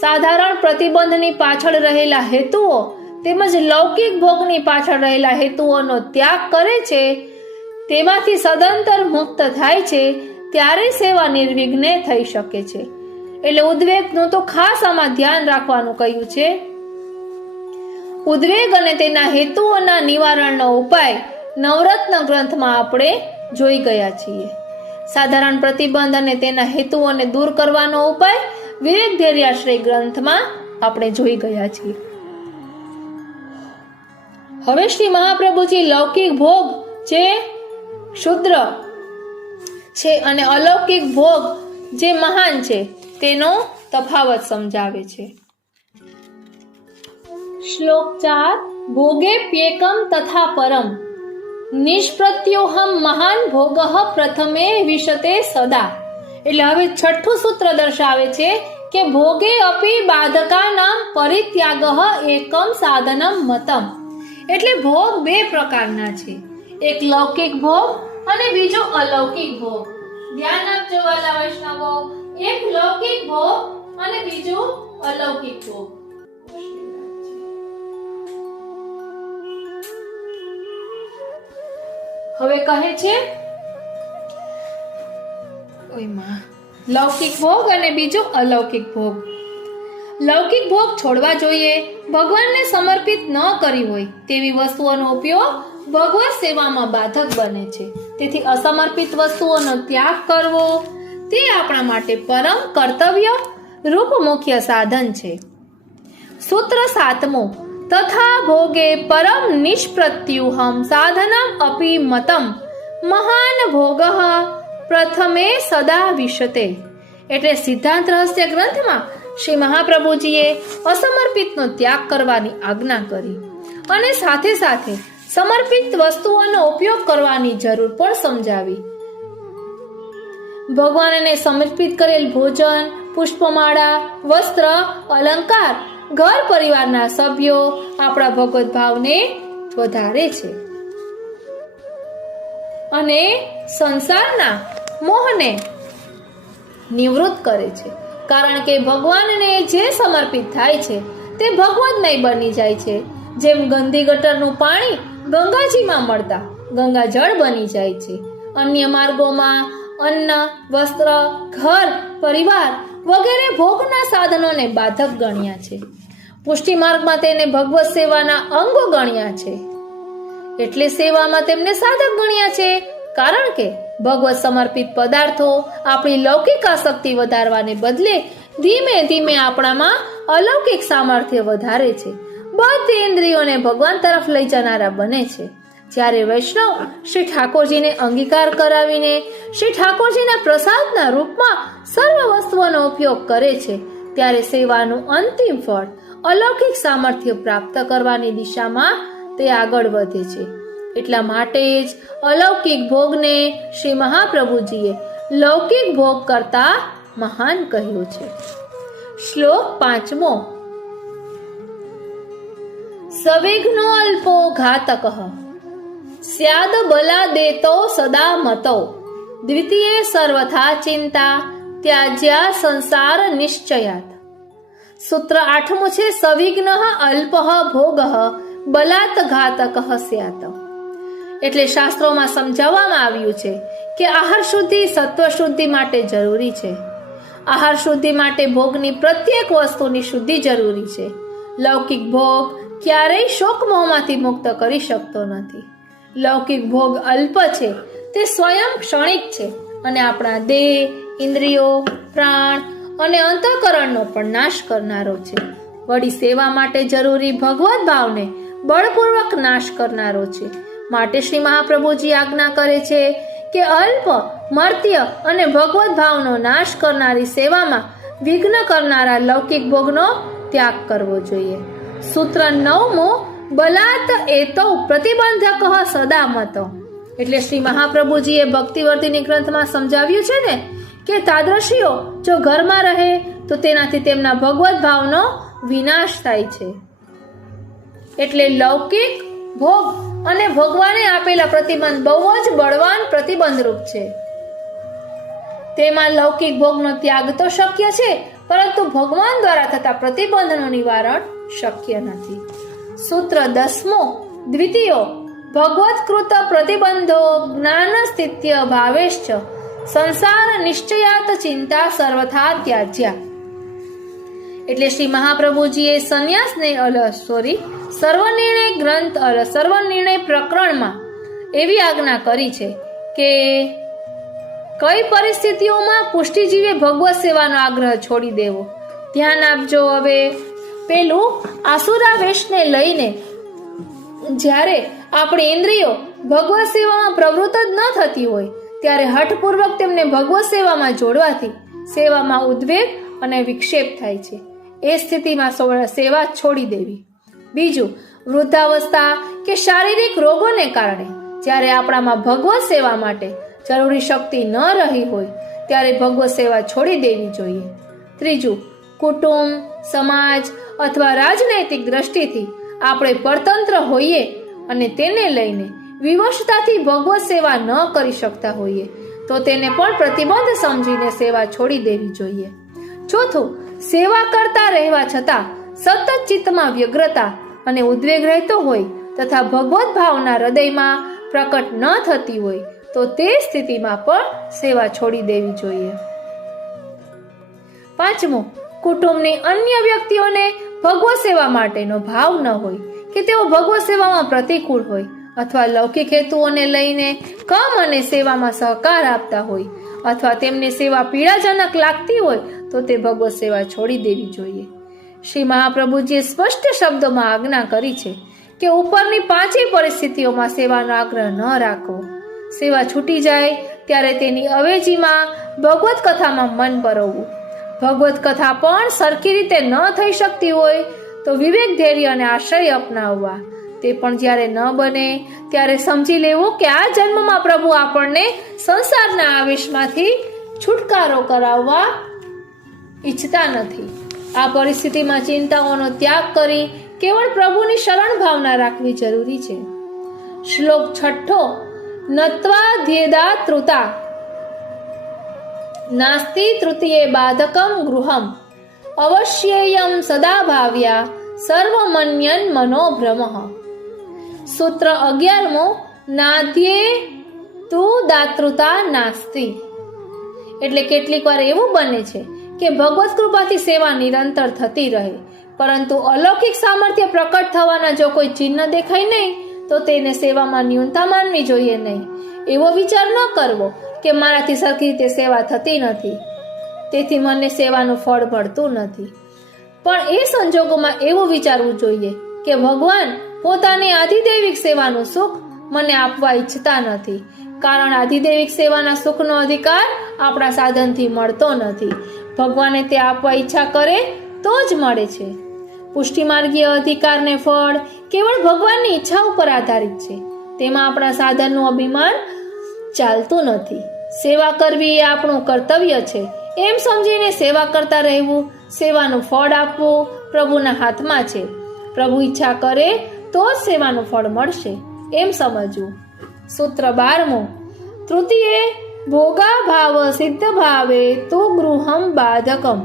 સાધારણ પ્રતિબંધની પાછળ રહેલા હેતુઓ તેમજ લૌકિક ભોગની પાછળ રહેલા હેતુઓનો ત્યાગ કરે છે, તેમાંથી સદંતર મુક્ત થાય છે, ત્યારે સેવા નિર્વિઘ્ને થઈ શકે છે. એટલે ઉદ્વેગનું તો ખાસ આમાં ધ્યાન રાખવાનું કહ્યું છે. ઉદ્વેગ અને તેના હેતુઓના નિવારણનો ઉપાય નવરત્ન ગ્રંથમાં આપણે જોઈ ગયા છીએ. સાધારણ પ્રતિબંધ અને તેના હેતુઓને દૂર કરવાનો ઉપાય વિવેક ધૈર્યાશ્રય ગ્રંથમાં આપણે જોઈ ગયા છીએ. હવે શ્રી મહાપ્રભુજી લૌકિક ભોગ જે ક્ષુદ્ર છે અને અલૌકિક ભોગ જે મહાન છે તેનો તફાવત સમજાવે છે. શ્લોક 4 ભોગેપ્યેકમ તથા પરમ નિષ્પ્રત્યુહમ મહાન ભોગઃ પ્રથમે વિશતે સદા. એટલે હવે છઠ્ઠું સૂત્ર દર્શાવે છે કે ભોગે અપી બાધકાનામ પરિત્યાગઃ એકમ સાધનમ મતમ. એટલે ભોગ 2 પ્રકારના છે, એક લૌકિક ભોગ અને બીજો અલૌકિક ભોગ. ધ્યાન આપજો વાલા વૈષ્ણવો, એક લૌકિક ભોગ અને બીજું અલૌકિક ભોગ. હવે કહે છે લૌકિક ભોગ અને બીજો અલૌકિક ભોગ. લૌકિક ભોગ છોડવા જોઈએ. ભગવાનને સમર્પિત ન કરી હોય તેવી વસ્તુઓનો ઉપયોગ ભગવત સેવામાં બાધક બને છે. તેથી અસમર્પિત વસ્તુઓનો ત્યાગ કરવો તે આપણા માટે પરમ કર્તવ્ય રૂપ મુખ્ય સાધન છે. સૂત્ર 7. તથા ભોગે પરમ નિષ્પ્રત્યુહમ સાધનમ અપી મતમ મહાન ભોગઃ પ્રથમે સદા વિશતે. એટલે સિદ્ધાંત રહસ્ય ગ્રંથમાં શ્રી મહાપ્રભુજીએ અસમર્પિતનો ત્યાગ કરવાની આજ્ઞા કરી અને સાથે સાથે સમર્પિત વસ્તુઓનો ઉપયોગ કરવાની જરૂર પણ સમજાવી. ભગવાનને સમર્પિત કરેલ ભોજન, પુષ્પમાળા, વસ્ત્ર, અલંકાર, ઘર પરિવારના સભ્યો આપણા ભગવત ભાવને વધારે છે અને સંસારના મોહને નિવૃત્ત કરે છે. કારણ કે ભગવાનને જે સમર્પિત થાય છે તે ભગવતમય બની જાય છે. જેમ ગંદી ગટરનું પાણી ગંગાજીમાં મળતા ગંગાજળ બની જાય છે. અન્ય માર્ગોમાં અન્ન, વસ્ત્ર, ઘર પરિવાર વગેરે ભોગના સાધનોને બાધક ગણ્યા છે. પુષ્ટિ માર્ગમાં તેને ભગવત સેવાના અંગો ગણ્યા છે. એટલે સેવામાં તેમને સાધક ગણ્યા છે. કારણ કે ભગવત સમર્પિત પદાર્થો આપણી લૌકિક આસક્તિ વધારવાને બદલે ધીમે ધીમે આપણામાં અલૌકિક સામર્થ્ય વધારે છે. બધી ઇન્દ્રિયોને ભગવાન તરફ લઈ જનારા બને છે. જ્યારે વૈષ્ણવ શ્રી ઠાકોરજીને અંગીકાર કરાવીને શ્રી ઠાકોરજીના પ્રસાદના રૂપમાં સર્વ વસ્તુઓનો ઉપયોગ કરે છે ત્યારે સેવાનું અંતિમ ફળ અલૌકિક સામર્થ્ય પ્રાપ્ત કરવાની દિશામાં તે આગળ વધે છે. એટલા માટે જ અલૌકિક ભોગને શ્રી મહાપ્રભુજીએ લૌકિક ભોગ કરતા મહાન કહ્યું છે. શ્લોક 5. સવિઘ્નો અલ્પો ઘાતક સ્યાદ બલા દેતો સદા મતો દ્વિતીય સર્વથા ચિંતા ત્યાજ્યા સંસાર નિશ્ચયાત. સૂત્ર 8 છે સવિઘ્ન અલ્પ ભોગ બલાત ઘાતક સ્યાત. એટલે શાસ્ત્રોમાં સમજાવવામાં આવ્યું છે કે આહાર શુદ્ધિ સત્વ શુદ્ધિ માટે જરૂરી છે. આહાર શુદ્ધિ માટે ભોગની પ્રત્યેક વસ્તુની શુદ્ધિ જરૂરી છે. લૌકિક ભોગ ક્યારેય શોક મોહમાંથી મુક્ત કરી શકતો નથી. લૌકિક ભોગ અલ્પ છે, તે સ્વયં ક્ષણિક છે અને આપણા દેહ, ઇન્દ્રિયો, પ્રાણ અને અંતઃકરણનો પણ નાશ કરનારો છે. વળી સેવા માટે જરૂરી ભગવત ભાવને બળપૂર્વક નાશ કરનારો છે. માટે શ્રી મહાપ્રભુજી આજ્ઞા કરે છે કે અલ્પ, મર્ત્ય અને ભગવત ભાવનો નાશ કરનારી સેવામાં વિઘ્ન કરનારા લૌકિક ભોગનો ત્યાગ કરવો જોઈએ. સૂત્ર 9 બલાત એતો પ્રતિબંધક સદા મતો. એટલે શ્રી મહાપ્રભુજીએ ભક્તિવર્ધિની ગ્રંથમાં સમજાવ્યું છે ને કે તાદ્રશીઓ જો ઘરમાં રહે તો તેનાથી તેમના ભગવત ભાવનો વિનાશ થાય છે. એટલે લૌકિક ભોગ અને ભગવાને આપેલા પ્રતિબંધ બહુ જ બળવાન પ્રતિબંધરૂપ છે. તેમાં લૌકિક ભોગનો ત્યાગ તો શક્ય છે, પરંતુ ભગવાન દ્વારા થતા પ્રતિબંધનું નિવારણ શક્ય નથી. સૂત્ર 10 દ્વિતીયો ભગવત્કૃત પ્રતિબંધો જ્ઞાન સ્થિત્ય ભાવેશ્ચ સંસાર નિશ્ચયાત ચિંતા સર્વથા ત્યાજ્યા. એટલે શ્રી મહાપ્રભુજીએ સર્વનિર્ણય પ્રકરણમાં એવી આજ્ઞા કરી છે કે કઈ પરિસ્થિતિઓમાં પુષ્ટિજીવે ભગવત સેવાનો આગ્રહ છોડી દેવો. ધ્યાન આપજો. હવે પેલું આસુરાવેશને લઈને જ્યારે આપણી ઇન્દ્રિયો ભગવત સેવામાં પ્રવૃત્ત જ ન થતી હોય ત્યારે હઠપૂર્વક તેમને ભગવત સેવામાં જોડવાથી સેવામાં ઉદ્વેગ અને વિક્ષેપ થાય છે. એ સ્થિતિમાં સેવા છોડી દેવી. બીજું, વૃદ્ધાવસ્થા કે શારીરિક રોગોને કારણે જ્યારે આપણામાં ભગવત સેવા માટે જરૂરી શક્તિ ન રહી હોય ત્યારે ભગવત સેવા છોડી દેવી જોઈએ. ત્રીજું, કુટુંબ, સમાજ અથવા રાજનૈતિક દ્રષ્ટિથી આપણે પરતંત્ર હોઈએ અને તેને લઈને વિવશતાથી ભગવત સેવા ન કરી શકતા હોઈએ તો તેને પણ પ્રતિબંધ સમજીને સેવા છોડી દેવી જોઈએ. ચોથું, સેવા કરતા રહેવા છતાં સતત ચિત્તમાં વ્યગ્રતા અને ઉદ્વેગ રહેતો હોય તથા ભગવત ભાવના હૃદયમાં પ્રકટ ન થતી હોય તો તે સ્થિતિમાં પણ સેવા છોડી દેવી જોઈએ. 5, કુટુંબની અન્ય વ્યક્તિઓને ભગવત સેવા માટેનો ભાવ ન હોય કે તેઓ ભગવત સેવામાં પ્રતિકૂળ હોય અથવા લૌકિક હેતુઓને લઈને કામ અને સેવામાં સહકાર આપતા હોય અથવા તેમને સેવા પીડાજનક લાગતી હોય તો તે ભગવત સેવા છોડી દેવી જોઈએ. શ્રી મહાપ્રભુજીએ સ્પષ્ટ શબ્દોમાં આજ્ઞા કરી છે કે ઉપરની 5 પરિસ્થિતિઓમાં સેવાનો આગ્રહ ન રાખવો. સેવા છૂટી જાય ત્યારે તેની અવેજીમાં ભગવત કથામાં મન પરોવવું. ભગવત કથા પણ સરખી રીતે ન થઈ શકતી હોય તો વિવેક, ધૈર્ય અને આશ્રય અપનાવવા. તે પણ જ્યારે ન બને ત્યારે સમજી લેવું કે આ જન્મમાં પ્રભુ આપણને સંસારના આવેશમાંથી છુટકારો કરાવવા ઈચ્છતા નથી. આ પરિસ્થિતિમાં ચિંતાઓનો ત્યાગ કરી કેવળ પ્રભુની શરણ ભાવના રાખવી જરૂરી છે. શ્લોક 6 નત્વા ધ્યેદા ત્રુતા નાસ્તિ તૃતીયે બાધકમ ગૃહમ અવશ્યેયમ સદા ભાવ્યા સર્વમન્યન મનોભ્રમઃ. સૂત્ર 11 નાધ્યે તુ દાતૃતા નાસ્તિ. એટલે કેટલીક વાર એવું બને છે કે ભગવત કૃપાથી સેવા નિરંતર થતી રહે, પરંતુ અલૌકિક સામર્થ્ય પ્રકટ થવાના જો કોઈ ચિહ્ન દેખાય નહીં તો તેને સેવામાં ન્યૂનતા માનવી જોઈએ નહીં. એવો વિચાર ન કરવો કે મારાથી સરખી રીતે સેવા થતી નથી, તેથી મને સેવાનું ફળ મળતું નથી. પણ એ સંજોગોમાં એવું વિચારવું જોઈએ કે ભગવાન પોતાની આધિદૈવિક સેવાનું સુખ મને આપવા ઈચ્છતા નથી, કારણ આધિદૈવિક સેવાના સુખનો અધિકાર આપણા સાધનથી મળતો નથી. ભગવાને તે આપવા ઈચ્છા કરે તો જ મળે છે. પુષ્ટિમાર્ગીય અધિકારને ફળ કેવળ ભગવાનની ઈચ્છા ઉપર આધારિત છે. તેમાં આપણા સાધનનું અભિમાન ચાલતું નથી. સેવા કરવી એ આપણું કર્તવ્ય છે એમ સમજીને સેવા કરતા રહેવું, સેવાનું ફળ આપવું પ્રભુના હાથમાં છે. પ્રભુ ઈચ્છા કરે તો જ સેવાનું ફળ મળશે એમ સમજવું. સૂત્ર 12 તૃતીયે ભોગા ભાવ સિદ્ધ ભાવે તુ ગૃહમ બાધકમ.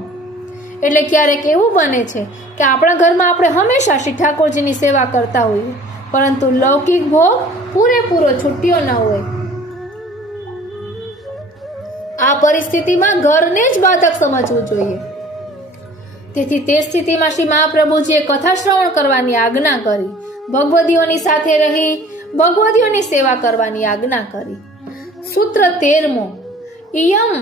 એટલે ક્યારેક એવું બને છે કે આપણા ઘરમાં આપણે હંમેશા શ્રી ઠાકોરજીની સેવા કરતા હોઈએ, પરંતુ લૌકિક ભોગ પૂરેપૂરો છૂટ્યો ન હોય. આ પરિસ્થિતિમાં ઘરને જ બાધક સમજવું જોઈએ. તેથી તે સ્થિતિમાં શ્રી મહાપ્રભુજીએ કથા શ્રવણ કરવાની આજ્ઞા કરી, ભગવદીઓની સાથે રહી ભગવદીઓની સેવા કરવાની આજ્ઞા કરી. સૂત્ર 13 ઇયમ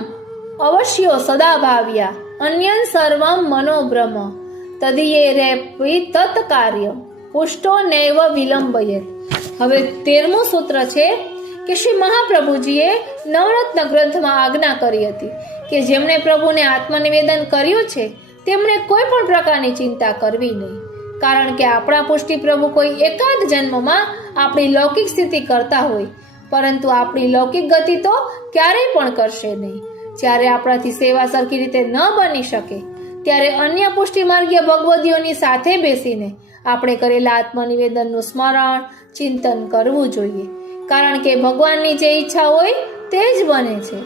અવશ્યો સદા ભાવ્યા અન્યન સર્વમ મનોભ્રમ તદિયે રેપી તત કાર્ય પુષ્ટો નૈવ વિલંબયેત. હવે 13મું સૂત્ર છે કે શ્રી મહાપ્રભુજીએ નવરત્ન ગ્રંથમાં આજ્ઞા કરી હતી કે જેમણે પ્રભુને આત્મનિવેદન કર્યું છે તેમણે કોઈ પણ પ્રકારની ચિંતા કરવી નહીં, કારણ કે આપણા પુષ્ટિ પ્રભુ કોઈ એકાદ જન્મમાં આપણી લૌકિક સ્થિતિ કરતા હોય, પરંતુ આપણી લૌકિક ગતિ તો ક્યારેય પણ કરશે નહીં. જ્યારે આપણાથી સેવા સરખી રીતે ન બની શકે ત્યારે અન્ય પુષ્ટિ માર્ગીય ભગવદીઓની સાથે બેસીને આપણે કરેલા આત્મનિવેદનનું સ્મરણ, ચિંતન કરવું જોઈએ, કારણ કે ભગવાનની જે ઈચ્છા હોય તે જ બને છે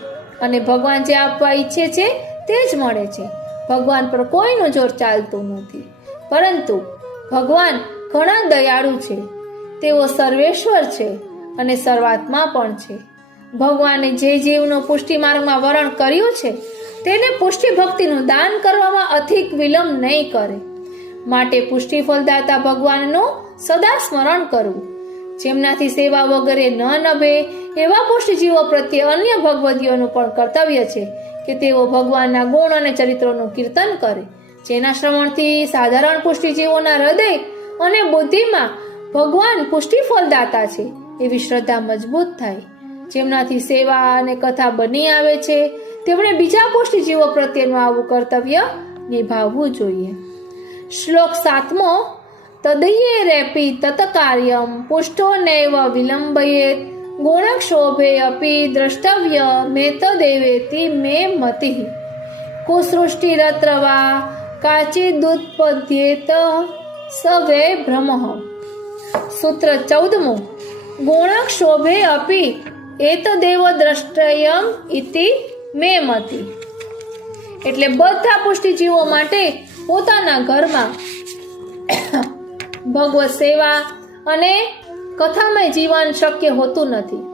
અને ભગવાન જે આપવા ઈચ્છે છે તે જ મળે છે. ભગવાન પર કોઈનું જોર ચાલતું નથી, પરંતુ ભગવાન ઘણા દયાળુ છે. તેઓ સર્વેશ્વર છે અને સર્વાત્મા પણ છે. ભગવાને જે જીવનું પુષ્ટિ માર્ગમાં વરણ કર્યું છે તેને પુષ્ટિ ભક્તિનું દાન કરવામાં અધિક વિલંબ નહીં કરે. માટે પુષ્ટિ ફલદાતા ભગવાનનું સદા સ્મરણ કરવું. જેમનાથી સેવા વગરે ન નભે એવા પુષ્ટિજીવો પ્રત્યે અન્ય ભગવદીઓનું પણ કર્તવ્ય છે કે તેઓ ભગવાનના ગુણ અને ચરિત્રોનું કીર્તન કરે, જેના શ્રવણથી સાધારણ પુષ્ટિજીવોના હૃદય અને બુદ્ધિમાં ભગવાન પુષ્ટિ ફલદાતા છે એવી શ્રદ્ધા મજબૂત થાય. જેમનાથી સેવા અને કથા બની આવે છે તેમણે બીજા પુષ્ટિજીવો પ્રત્યેનું આવું કર્તવ્ય નિભાવવું જોઈએ. શ્લોક 7 તદયે રેપી તત કાર્યમ પુષ્ટો નૈવ વિલંબયેત ગુણક્ષોભે અપી દ્રષ્ટવ્ય મે તદેવેતિ મે મતિ કુસૃષ્ટિરત્રવા કાચિદુત્પદ્યેત સવે ભ્રમઃ. સૂત્ર 14 ગુણક્ષોભે અપી એતદેવ દ્રષ્ટયમ ઇતિ મે મતિ. એટલે બધા પુષ્ટિજીવો માટે પોતાના ઘરમાં ભગવત સેવા અને કથામય જીવન શક્ય હોતું નથી,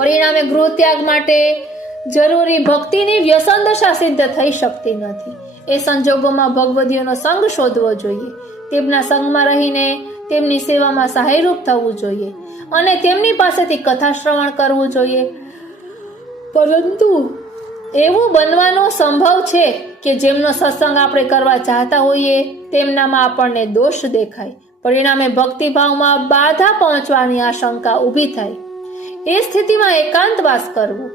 પરિણામે ગૃહ ત્યાગ માટે જરૂરી ભક્તિની વ્યસન દશા સિદ્ધ થઈ શકતી નથી. એ સંજોગોમાં ભગવદીઓનો સંગ શોધવો જોઈએ. તેમના સંગમાં રહીને તેમની સેવામાં સહાયરૂપ થવું જોઈએ અને તેમની પાસેથી કથા શ્રવણ કરવું જોઈએ. પરંતુ એવું બનવાનો સંભવ છે કે જેમનો સત્સંગ આપણે કરવા ચાહતા હોઈએ તેમનામાં આપણને દોષ દેખાય. પરિણામે ભક્તિભાવમાં બાધા પહોંચવાની આશંકા ઊભી થાય. એ સ્થિતિમાં એકાંતવાસ કરવો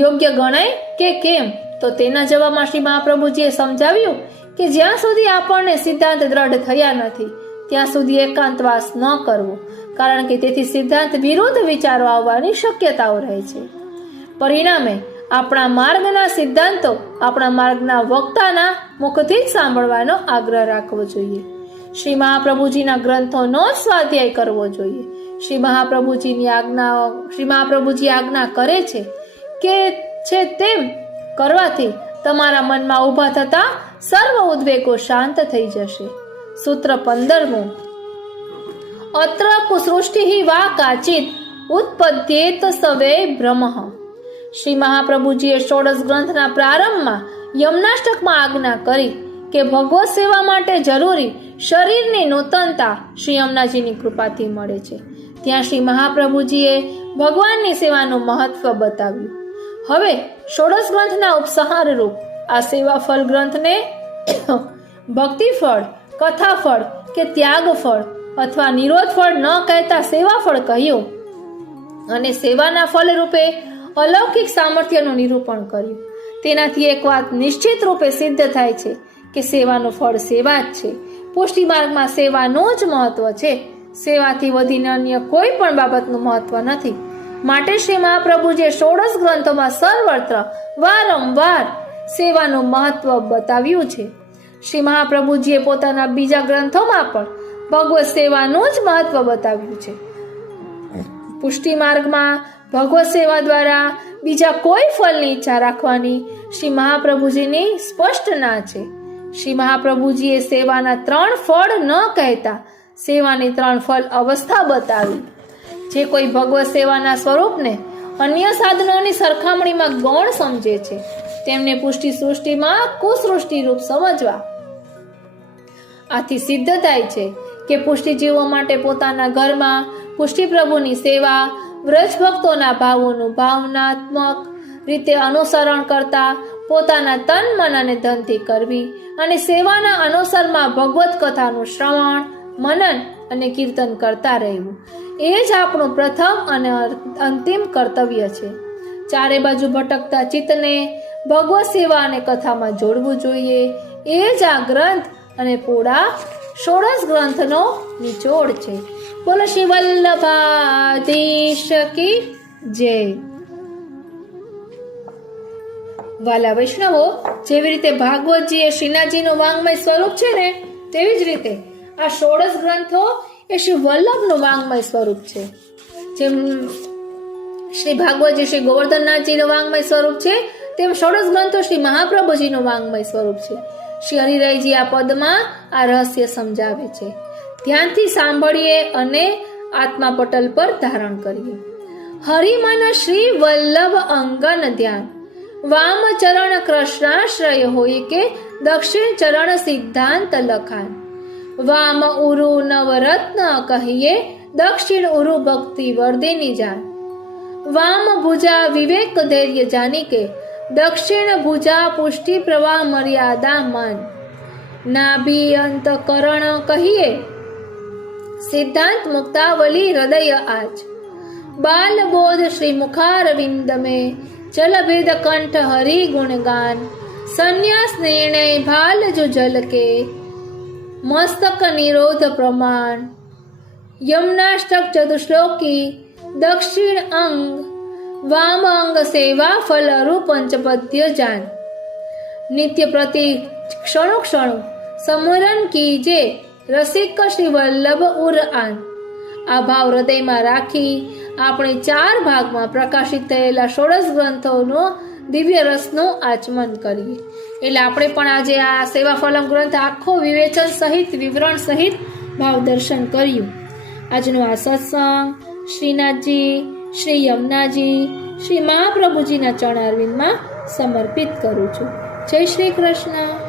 યોગ્ય ગણાય કે કેમ? તો તેના જવાબમાં શ્રી મહાપ્રભુજીએ સમજાવ્યું કે જ્યાં સુધી આપણને સિદ્ધાંત દ્રઢ થયા નથી ત્યાં સુધી એકાંતવાસ ન કરવો, કારણ કે તેથી સિદ્ધાંત વિરુદ્ધ વિચારો આવવાની શક્યતાઓ રહે છે. પરિણામે આપણા માર્ગના સિદ્ધાંતો આપણા માર્ગના વક્તાના મુખથી જ સાંભળવાનો આગ્રહ રાખવો જોઈએ. શ્રી મહાપ્રભુજીના ગ્રંથોનો સ્વાધ્યાય કરવો જોઈએ. શ્રી મહાપ્રભુજી આજ્ઞા કરે છે તેમ કરવાથી તમારા મનમાં ઊભા થતા સર્વ ઉદ્વેગો શાંત થઈ જશે. સૂત્ર 15. અત્ર કુસૃષ્ટિ વા કાચિત ઉત્પદ્યેત સવે ભ્રમઃ. શ્રી મહાપ્રભુજીએ ષોડશ ગ્રંથના પ્રારંભમાં યમનાષ્ટકમાં આજ્ઞા કરી કે ભગવત સેવા માટે જરૂરી શરીરની નૂતનતા શ્રી યમુનાજીની કૃપાથી મળે છે. ત્યાં શ્રી મહાપ્રભુજીએ ભગવાનની સેવાનું મહત્વ બતાવ્યું. હવે ષોડશ ગ્રંથના ઉપસંહાર રૂપ આ સેવા ફળ ગ્રંથને ભક્તિ ફળ, કથા ફળ કે ત્યાગ ફળ અથવા નિરોધ ફળ ન કહેતા સેવા ફળ કહ્યું અને સેવાના ફળ રૂપે અલૌકિક સામર્થ્યનું નિરૂપણ કર્યું. તેનાથી એક વાત નિશ્ચિત રૂપે સિદ્ધ થાય છે કે સેવાનું ફળ સેવા જ છે. પુષ્ટિ માર્ગમાં સેવાનું જ મહત્વ છે. સેવાથી વધીને અન્ય કોઈ પણ બાબતનું મહત્વ નથી. માટે શ્રી મહાપ્રભુજીએ ષોડશ ગ્રંથોમાં સર્વત્ર વારંવાર સેવાનું મહત્વ બતાવ્યું છે. શ્રી મહાપ્રભુજીએ પોતાના બીજા ગ્રંથોમાં પણ ભગવત સેવાનું જ મહત્વ બતાવ્યું છે. પુષ્ટિ માર્ગમાં ભગવત સેવા દ્વારા બીજા કોઈ ફળની ઈચ્છા રાખવાની શ્રી મહાપ્રભુજીની સ્પષ્ટ ના છે. શ્રી મહાપ્રભુજીએ સેવાના 3 ફળ ન કહેતા સેવાની 3 ફળ અવસ્થા બતાવી. જે કોઈ ભગવત સેવાના સ્વરૂપને અન્ય સાધનોની સરખામણીમાં ગૌણ સમજે છે તેમને પુષ્ટિ સૃષ્ટિમાં કુસૃષ્ટિ રૂપ સમજવા. આથી સિદ્ધ થાય છે કે પુષ્ટિજીવો માટે પોતાના ઘરમાં પુષ્ટિ પ્રભુની સેવા વ્રજ ભક્તોના ભાવોનું ભાવનાત્મક રીતે અનુસરણ કરતા પોતાના તન મન અને ધનથી કરવી અને સેવાના અનુસારમાં ભગવત કથાનું શ્રવણ, મનન અને કીર્તન કરતા રહેવું એ જ આપણું પ્રથમ અને અંતિમ કર્તવ્ય છે. ચારે બાજુ ભટકતા ચિત્તને ભગવત સેવા અને કથામાં જોડવું જોઈએ. એ જ આ ગ્રંથ અને પૂરા ષોડશ ગ્રંથનો નિચોડ છે. બોલો શ્રી વલ્લભાધીશ કી જય. વાલા વૈષ્ણવો, જેવી રીતે ભાગવતજી એ શ્રીનાથજીનું વાંગ્મય સ્વરૂપ છે ને તેવી જ રીતે આ ષોડશ ગ્રંથો એ શ્રી વલ્લભનું વાંગ્મય સ્વરૂપ છે. જેમ શ્રી ભાગવતજી શ્રી ગોવર્ધનનાથજીનું વાંગ્મય સ્વરૂપ છે તેમ ષોડશ ગ્રંથો શ્રી મહાપ્રભુજીનું વાંગ્મય સ્વરૂપ છે. શ્રી હરિરાયજી આ પદમાં આ રહસ્ય સમજાવે છે. ધ્યાનથી સાંભળીએ અને આત્મા પટલ પર ધારણ કરીએ. હરિમન શ્રી વલ્લભ અંગન ધ્યાન, વામ ચરણ કૃષ્ણાશ્રય હોય કે દક્ષિણ ચરણ સિદ્ધાંત લખાન. વામ ઉરુ નવરત્ન કહીએ, દક્ષિણ ઉરુ ભક્તિ વર્ધિની જાન. વામ ભુજા વિવેક ધૈર્ય જાની કે, દક્ષિણ ભુજા પુષ્ટિ પ્રવાહ મર્યાદા માન. નાભી અંતકરણ કહીએ, સિદ્ધાંત મુક્તાવલી હૃદય આજ. બાલ બોધ શ્રી મુખારવિંદ में चल भेद कंठ हरि गुणगान. संन्यास निर्णय भाल जो जल के, मस्तक निरोध प्रमाण. यमुनाष्टक चतुश्लोकी दक्षिण अंग, वाम अंग सेवा फल अरु पंचपद्य जान. नित्य प्रति क्षणु क्षणु समरण कीजे, रसिक श्री वल्लभ उर आन. આ ભાવ હૃદયમાં રાખી આપણે 4 ભાગમાં પ્રકાશિત થયેલા ષોડશ ગ્રંથોનો દિવ્ય રસનું આચમન કરીએ. એટલે આપણે પણ આજે આ સેવાફલમ ગ્રંથ આખો વિવેચન સહિત વિવરણ સહિત ભાવ દર્શન કર્યું. આજનો આ સત્સંગ શ્રીનાથજી શ્રી યમુનાજી, શ્રી મહાપ્રભુજીના ચરણારવિંદમાં સમર્પિત કરું છું. જય શ્રી કૃષ્ણ.